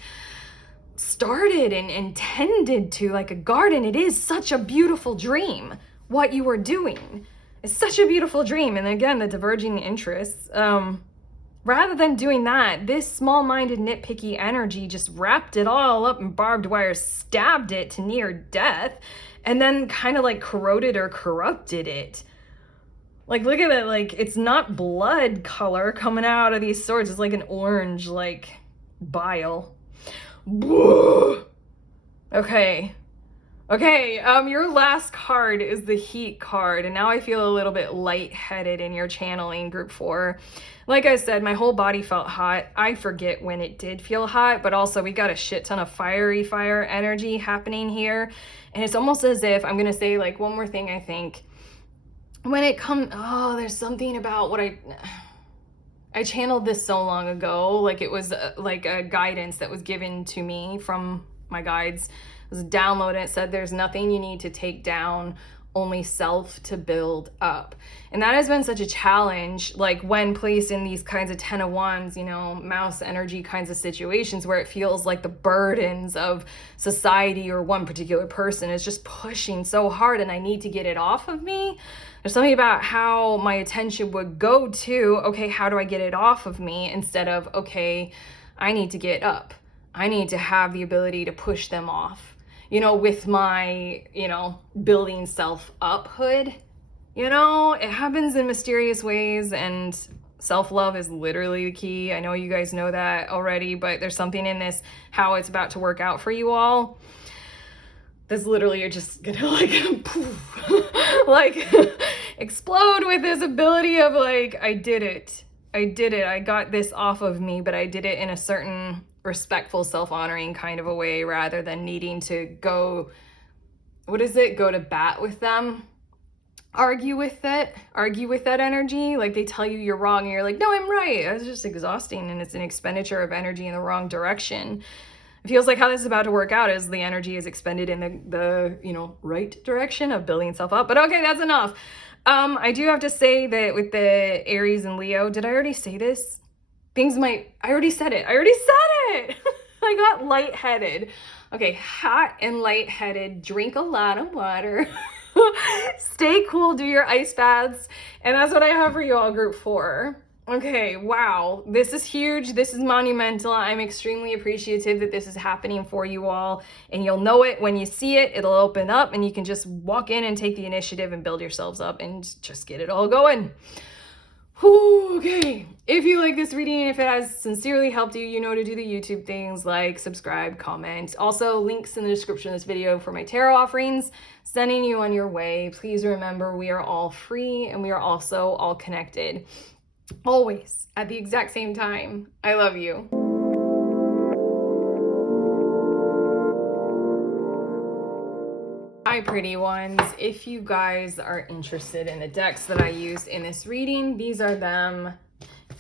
started and tended to like a garden. It is such a beautiful dream. What you were doing is such a beautiful dream. And again, the diverging interests, rather than doing that, this small-minded, nitpicky energy just wrapped it all up in barbed wire, stabbed it to near death, and then kind of like corroded or corrupted it. Like, look at it. Like, it's not blood color coming out of these swords. It's like an orange, like, bile. Okay. Your last card is the Heat card, and now I feel a little bit lightheaded in your channeling, Group 4. Like I said, my whole body felt hot. I forget when it did feel hot, but also we got a shit ton of fire energy happening here. And it's almost as if, I'm going to say like one more thing, I think. When it comes, there's something about what I channeled this so long ago. Like it was like a guidance that was given to me from my guides. It was a download, and it said there's nothing you need to take down, only self to build up. And that has been such a challenge, like when placed in these kinds of 10 of Wands, mouse energy kinds of situations where it feels like the burdens of society or one particular person is just pushing so hard and I need to get it off of me. There's something about how my attention would go to, okay, how do I get it off of me, instead of, okay, I need to get up. I need to have the ability to push them off. With my, building self up hood, it happens in mysterious ways, and self-love is literally the key. I know you guys know that already, but there's something in this, how it's about to work out for you all. That's literally, you're just gonna like, poof, like explode with this ability of like, I did it. I got this off of me, but I did it in a certain respectful, self-honoring kind of a way, rather than needing to go to bat with them, argue with that energy. Like they tell you you're wrong and you're like, no, I'm right. It's just exhausting, and it's an expenditure of energy in the wrong direction. It feels like how this is about to work out is the energy is expended in the right direction of building itself up. But okay, that's enough. I do have to say that with the Aries and Leo, did I already say this? I already said it. I got lightheaded. Okay, hot and lightheaded. Drink a lot of water. Stay cool, do your ice baths. And that's what I have for you all, Group 4. Okay, wow. This is huge. This is monumental. I'm extremely appreciative that this is happening for you all. And you'll know it when you see it. It'll open up and you can just walk in and take the initiative and build yourselves up and just get it all going. Whew, okay. If you like this reading, if it has sincerely helped you, you know to do the YouTube things like subscribe, comment. Also, links in the description of this video for my tarot offerings, sending you on your way. Please remember, we are all free and we are also all connected. Always at the exact same time. I love you. Hi pretty ones. If you guys are interested in the decks that I used in this reading, these are them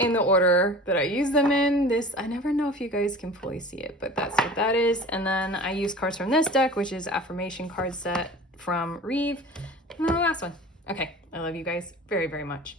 in the order that I use them in. This, I never know if you guys can fully see it, but that's what that is. And then I use cards from this deck, which is affirmation card set from Reeve. And then the last one. Okay, I love you guys very, very much.